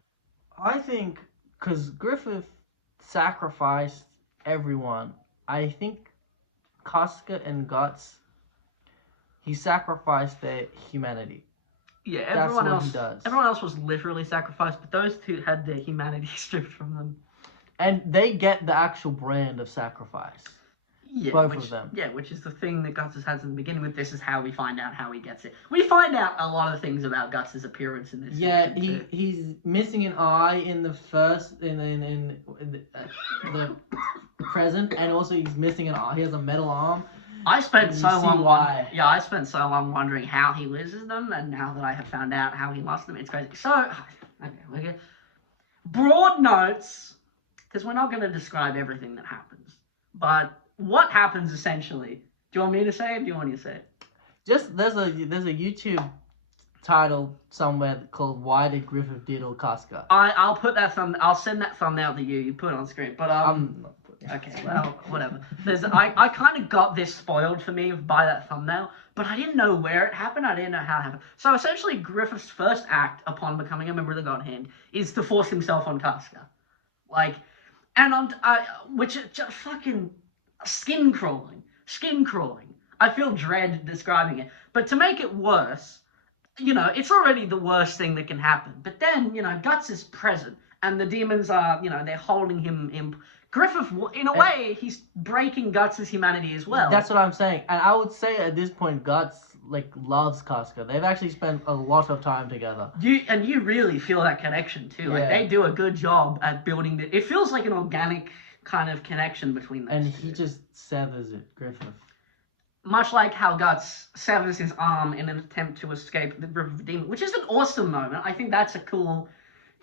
I think because Griffith sacrificed everyone, I think Casca and Guts, he sacrificed their humanity. Yeah, That's what he does. Everyone else was literally sacrificed, but those two had their humanity stripped from them. And they get the actual brand of sacrifice. Yeah, Both of them. Yeah, which is the thing that Guts has in the beginning with this, is how we find out how he gets it. We find out a lot of things about Guts' appearance in this. Yeah, he's missing an eye in the first in the present, and also he's missing an eye. He has a metal arm. I spent so long why. Yeah, I spent so long wondering how he loses them, and now that I have found out how he lost them, it's crazy. So, okay, broad notes, because we're not going to describe everything that happens, but what happens essentially? Do you want me to say it? Or do you want me to say it? Just there's a YouTube title somewhere called "Why Did Griffith Diddle Casca?" I'll put that I'll send that thumbnail to you. You put it on screen. But I'm not putting it on okay, screen. well, whatever. I kind of got this spoiled for me by that thumbnail, but I didn't know where it happened. I didn't know how it happened. So essentially, Griffith's first act upon becoming a member of the God Hand is to force himself on Casca, which is just fucking skin crawling. I feel dread describing it, but to make it worse, it's already the worst thing that can happen. But then, Guts is present, and the demons are, they're holding him in. Griffith, in a way, he's breaking Guts' humanity as well. That's what I'm saying, and I would say at this point, Guts loves Casca. They've actually spent a lot of time together. You really feel that connection too. Like they do a good job at building it. It feels like an organic kind of connection between them. And he just severs it, Griffith. Much like how Guts severs his arm in an attempt to escape the grip of the demon, which is an awesome moment. I think that's a cool...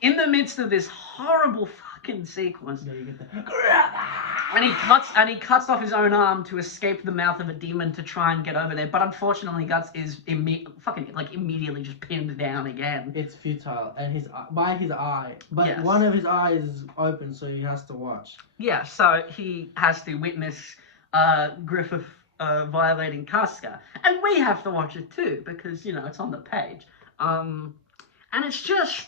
In the midst of this horrible fucking sequence... Yeah, you get the... And he cuts off his own arm to escape the mouth of a demon to try and get over there. But unfortunately, Guts is immediately just pinned down again. It's futile. And by his eye. But yes. One of his eyes is open, so he has to watch. Yeah, so he has to witness Griffith violating Casca. And we have to watch it too, because, it's on the page. And it's just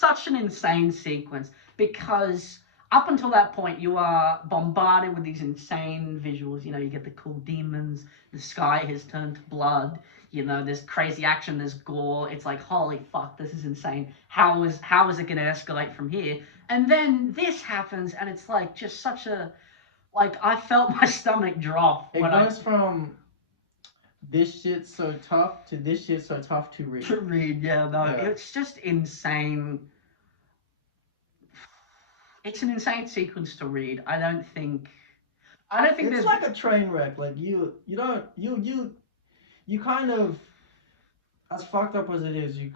such an insane sequence, because up until that point, you are bombarded with these insane visuals. You get the cool demons, the sky has turned to blood. There's crazy action, there's gore. It's like, holy fuck, this is insane. How is it going to escalate from here? And then this happens, and it's like just such a, like, I felt my stomach drop. It goes from this shit's so tough to this shit's so tough to read. It's just insane. It's an insane sequence to read. I don't think it's there's like a train wreck. Like you kind of, as fucked up as it is, you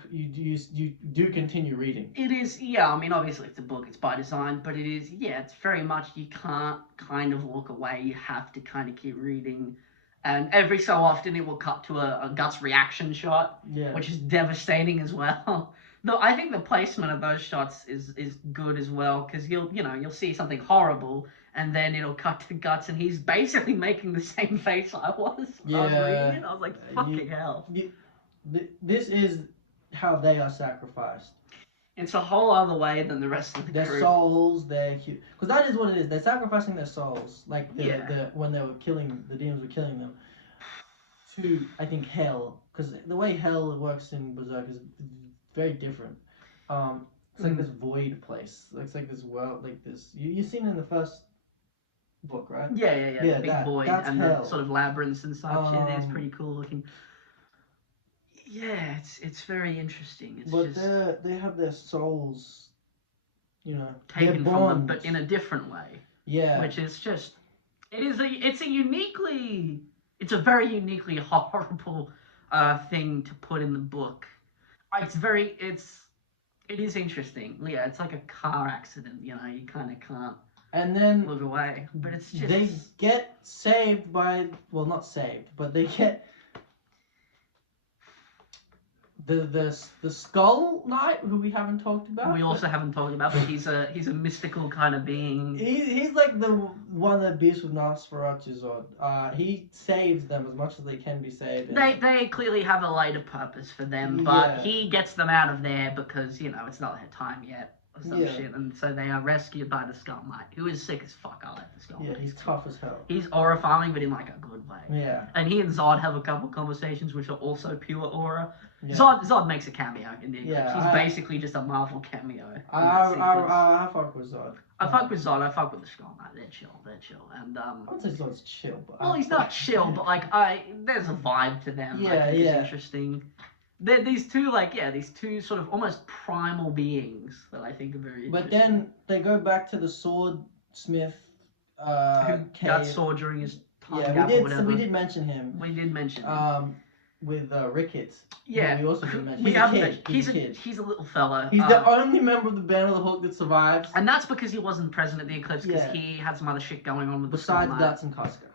do continue reading. It is, yeah. I mean, obviously it's a book, it's by design, but it is, yeah. It's very much, you can't kind of walk away. You have to kind of keep reading, and every so often it will cut to a Guts reaction shot, which is devastating as well. No, I think the placement of those shots is good as well, because you'll see something horrible, and then it'll cut to Guts, and he's basically making the same face I was when I was reading it. I was like, fucking hell. This is how they are sacrificed. It's a whole other way than the rest of the their crew. Souls, because that is what it is. They're sacrificing their souls, like when they were killing, the demons were killing them, to, I think, hell, because the way hell works in Beserk is very different. It's like this void place. It's like this world, like this. You've seen it in the first book, right? Yeah. The big void and hell. The sort of labyrinths and such. It's pretty cool looking. Yeah, it's very interesting. They have their souls, taken from them, but in a different way. Yeah. Which is just, it's a very uniquely horrible thing to put in the book. It is interesting. Yeah, it's like a car accident. You kind of can't. And then look away, but it's just, they get saved by, well, not saved, but they get. The Skull Knight, who we haven't talked about. We also haven't talked about, but he's a mystical kind of being. He's like the one that beats with Nosferatu's Zod. He saves them as much as they can be saved. They clearly have a later purpose for them, but he gets them out of there because it's not their time yet or some shit, and so they are rescued by the Skull Knight, who is sick as fuck. I like the Skull Knight. Yeah, he's tough as hell. He's horrifying, but in like a good way. Yeah. And he and Zod have a couple conversations which are also pure aura. Yeah. Zod makes a cameo in the Eclipse. He's basically just a Marvel cameo. I fuck with Zod. I fuck with Zod. I fuck with the Skull Knight. They're chill. And I wouldn't say Zod's chill, but well, he's not chill, but like there's a vibe to them. Yeah, I think it's interesting. They're these two sort of almost primal beings that I think are very. But then they go back to the swordsmith. Who got sword during his time. We did mention him. We did mention him. With Rickett. Yeah. We also did mention. He's a little fella. He's the only member of the Band of the Hook that survives. And that's because he wasn't present at the eclipse, because he had some other shit going on with besides Guts and Casca.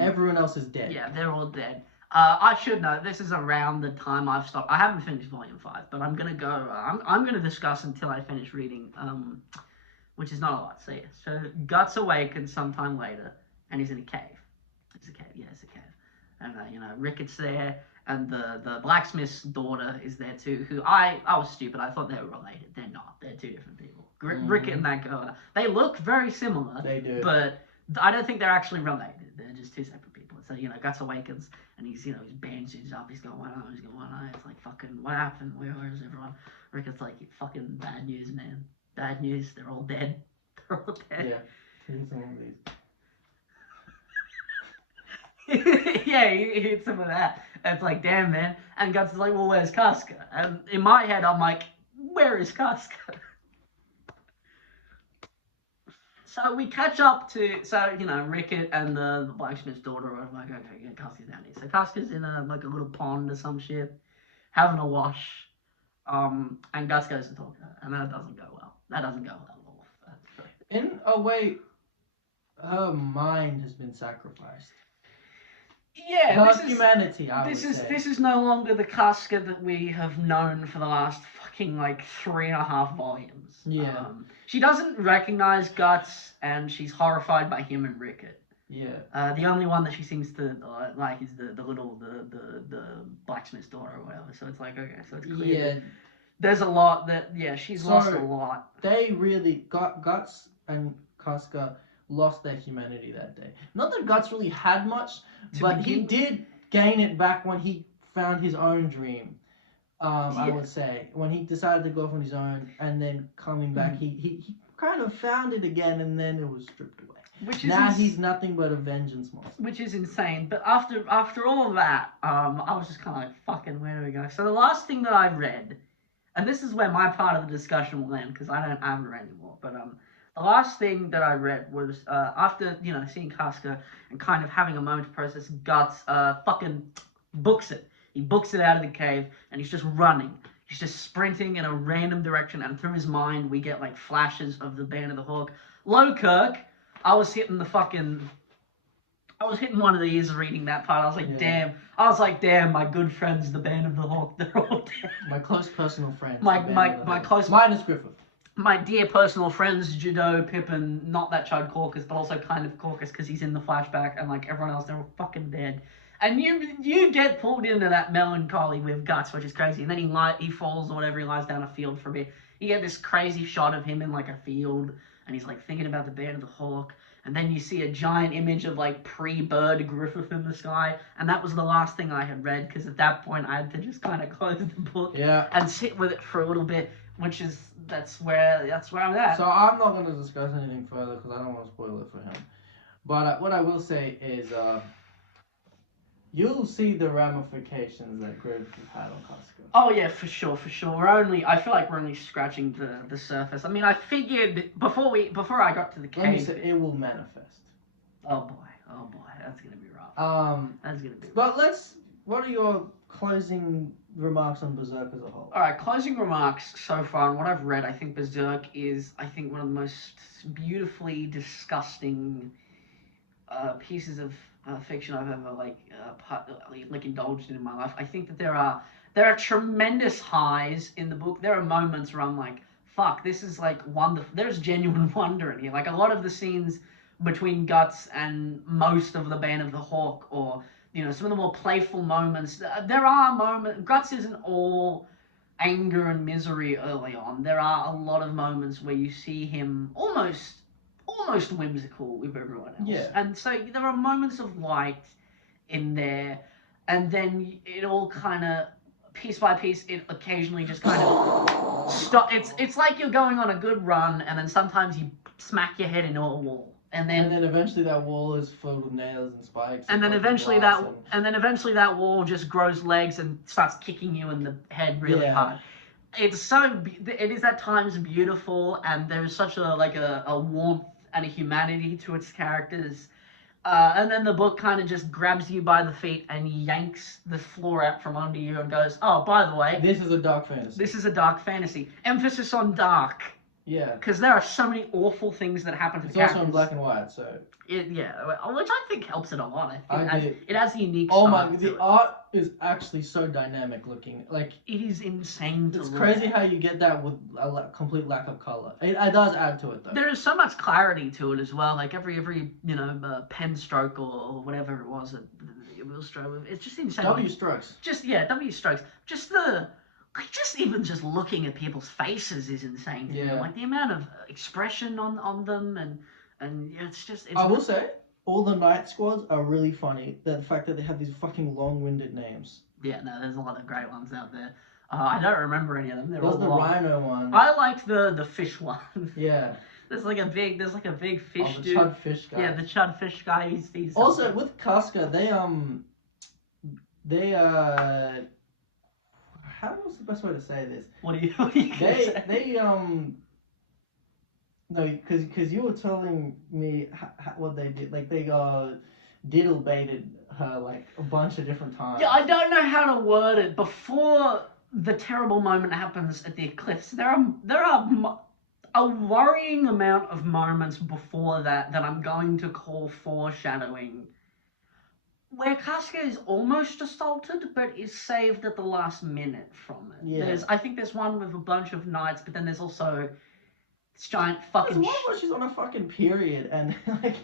Everyone else is dead. Yeah, they're all dead. I should know, this is around the time I've stopped. I haven't finished Volume 5, but I'm going to go. I'm going to discuss until I finish reading, which is not a lot. So Guts awakens sometime later, and he's in a cave. It's a cave. Yeah, it's a cave. And, Rickett's there. And the blacksmith's daughter is there too, who I was stupid. I thought they were related. They're not. They're two different people. Rickett and that girl, they look very similar. They do. But I don't think they're actually related. They're just two separate people. So, Guts awakens, and he's, his bandaged up. He's going, he's going, it's like, fucking, what happened? Where is everyone? Rickett's like, fucking bad news, man. Bad news. They're all dead. They're all dead. Yeah. He's some of these. Yeah, he hit some of that. It's like, damn, man. And Guts is like, well, where's Casca? And in my head, I'm like, where is Casca? So we catch up to, Rickett and the blacksmith's daughter are like, okay, yeah, Casca's down here. So Casca's in a little pond or some shit, having a wash. And Guts goes to talk to her, and that doesn't go well. That doesn't go well at all. In a way, her mind has been sacrificed. Yeah, this is no longer the Casca that we have known for the last fucking 3.5 volumes. Yeah. She doesn't recognize Guts, and she's horrified by him and Rickett. Yeah. The only one that she seems to like is the blacksmith's daughter or whatever. So it's like, okay, so it's clear. Yeah. There's a lot that she's lost a lot. They really Guts and Casca lost their humanity that day. Not that Guts really had much, but he did gain it back when he found his own dream. I would say when he decided to go off on his own, and then coming back, he kind of found it again, and then it was stripped away. Now he's nothing but a vengeance monster. Which is insane. But after all of that, I was just kind of like, fucking, where do we go? So the last thing that I read, and this is where my part of the discussion will end, because I haven't read anymore. But the last thing that I read was after seeing Casca and kind of having a moment to process, Guts fucking books it. He books it out of the cave, and he's just running. He's just sprinting in a random direction, and through his mind, we get like flashes of the Band of the Hawk. Lowkirk, I was hitting one of these reading that part. I was like, damn, my good friends, the Band of the Hawk, they're all dead. My close personal friends. My close... Minus Griffith. My dear personal friends, Judo, Pippin, not that Chud Caucus, but also kind of Caucus because he's in the flashback, and like everyone else, they're all fucking dead. And you get pulled into that melancholy with Guts, which is crazy. And then he falls or whatever, he lies down a field for a bit. You get this crazy shot of him in like a field, and he's like thinking about the Band of the Hawk. And then you see a giant image of like pre-bird Griffith in the sky. And that was the last thing I had read, because at that point I had to just kind of close the book and sit with it for a little bit, that's where I'm at. So I'm not going to discuss anything further because I don't want to spoil it for him. But what I will say is you'll see the ramifications that Griffith had on Casca. Oh yeah, for sure. I feel like we're only scratching the surface. I mean, I figured before I got to the cave. Let me say, it will manifest. Oh boy, that's gonna be rough. That's gonna be rough. But what are your closing remarks on Beserk as a whole? All right, closing remarks so far, and what I've read, I think Beserk is, one of the most beautifully disgusting pieces of fiction I've ever indulged in my life. I think that there are tremendous highs in the book. There are moments where I'm like, fuck, this is like wonderful. There's genuine wonder in here. Like a lot of the scenes between Guts and most of the Band of the Hawk, or some of the more playful moments. There are moments. Guts isn't all anger and misery early on. There are a lot of moments where you see him almost whimsical with everyone else. Yeah. And so there are moments of light in there, and then it all kind of, piece by piece, it occasionally just kind of stop. It's like you're going on a good run, and then sometimes you smack your head into a wall. And then eventually that wall is filled with nails and spikes. And then eventually that wall just grows legs and starts kicking you in the head really hard. It is at times beautiful, and there is such a warmth and a humanity to its characters. And then the book kind of just grabs you by the feet and yanks the floor out from under you and goes, oh, by the way, this is a dark fantasy. This is a dark fantasy. Emphasis on dark. Yeah. Because there are so many awful things that happen to the characters. It's also in black and white, so... Which I think helps it a lot. It has a unique the art is actually so dynamic looking. Like, it is insane to look. It's crazy how you get that with a complete lack of color. It does add to it, though. There is so much clarity to it as well. Like, every pen stroke or whatever it was, it will stroke. It's just insane. W strokes. W strokes. Just looking at people's faces is insane. Yeah. Like, the amount of expression on them, and I will say, all the night squads are really funny. The fact that they have these fucking long-winded names. Yeah, no, there's a lot of great ones out there. I don't remember any of them. There's the rhino one. I liked the fish one. Yeah. There's like a big fish the dude. Chud fish guy. Yeah, the Chud fish guy. He's also with Casca, they what's the best way to say this? What do you say? No, because you were telling me what they did. Like, they diddle baited her like a bunch of different times. Yeah, I don't know how to word it. Before the terrible moment happens at the eclipse, there are a worrying amount of moments before that I'm going to call foreshadowing, where Casca is almost assaulted, but is saved at the last minute from it. Yeah. I think there's one with a bunch of knights, but then there's also this giant fucking... There's one where she's on a fucking period, and like...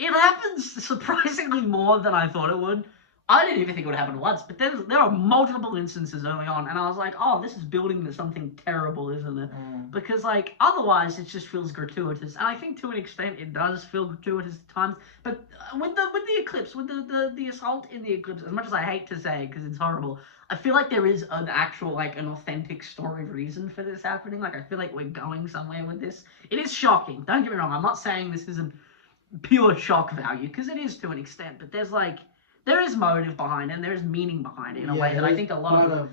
It happens surprisingly more than I thought it would. I didn't even think it would happen once, but there are multiple instances early on, and I was like, oh, this is building to something terrible, isn't it? Because, like, otherwise it just feels gratuitous, and I think to an extent it does feel gratuitous at times, but with the Eclipse, with the assault in the Eclipse, as much as I hate to say it, because it's horrible, I feel like there is an actual, like, an authentic story reason for this happening. Like, I feel like we're going somewhere with this. It is shocking, don't get me wrong, I'm not saying this isn't pure shock value, because it is to an extent, but there's, like, there is motive behind it, and there is meaning behind it in a way that I think a lot of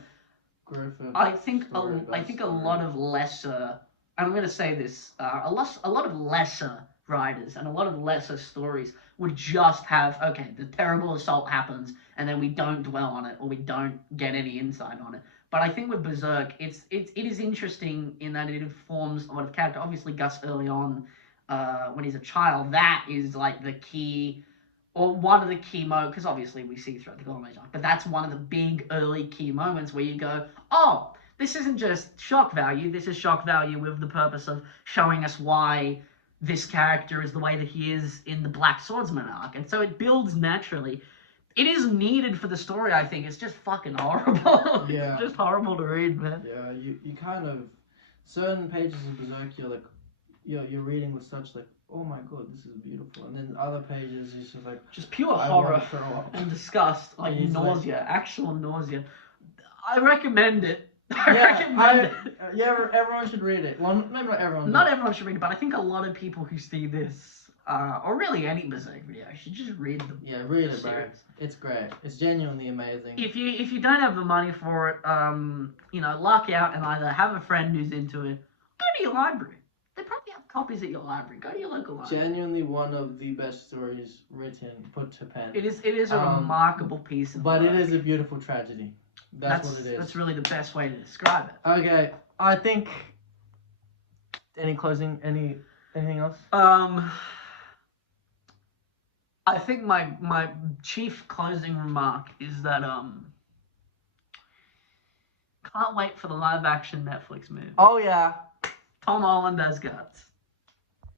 I think a lot of lesser, I'm going to say this, a lot of lesser writers and a lot of lesser stories would just have, okay, the terrible assault happens, and then we don't dwell on it, or we don't get any insight on it. But I think with Beserk, it is interesting in that it informs a lot of character. Obviously, Gus early on, when he's a child, that is like the key, or one of the key moments, because obviously we see throughout the Golden Age, but that's one of the big early key moments where you go, oh, this isn't just shock value, this is shock value with the purpose of showing us why this character is the way that he is in the Black Swordsman arc, and so it builds naturally. It is needed for the story, I think. It's just fucking horrible. Yeah. It's just horrible to read, man. Yeah, you kind of, certain pages of Berserk, you're like, you're reading with such like, oh my god, this is beautiful, and then other pages it's just like pure horror and disgust, like nausea, like, actual nausea. I recommend it. Everyone should read it. Well, maybe not everyone. Not everyone should read it, but I think a lot of people who see this, or really any Berserk video, should just read the read it, bro. It's great. It's genuinely amazing. If you don't have the money for it, luck out and either have a friend who's into it, go to your library. They probably have copies at your library. Go to your local library. Genuinely one of the best stories written, put to pen. It is a remarkable piece of work. But it is a beautiful tragedy. That's what it is. That's really the best way to describe it. Okay, I think. Anything else? I think my chief closing remark is that can't wait for the live action Netflix movie. Oh yeah. Tom Holland as Guts.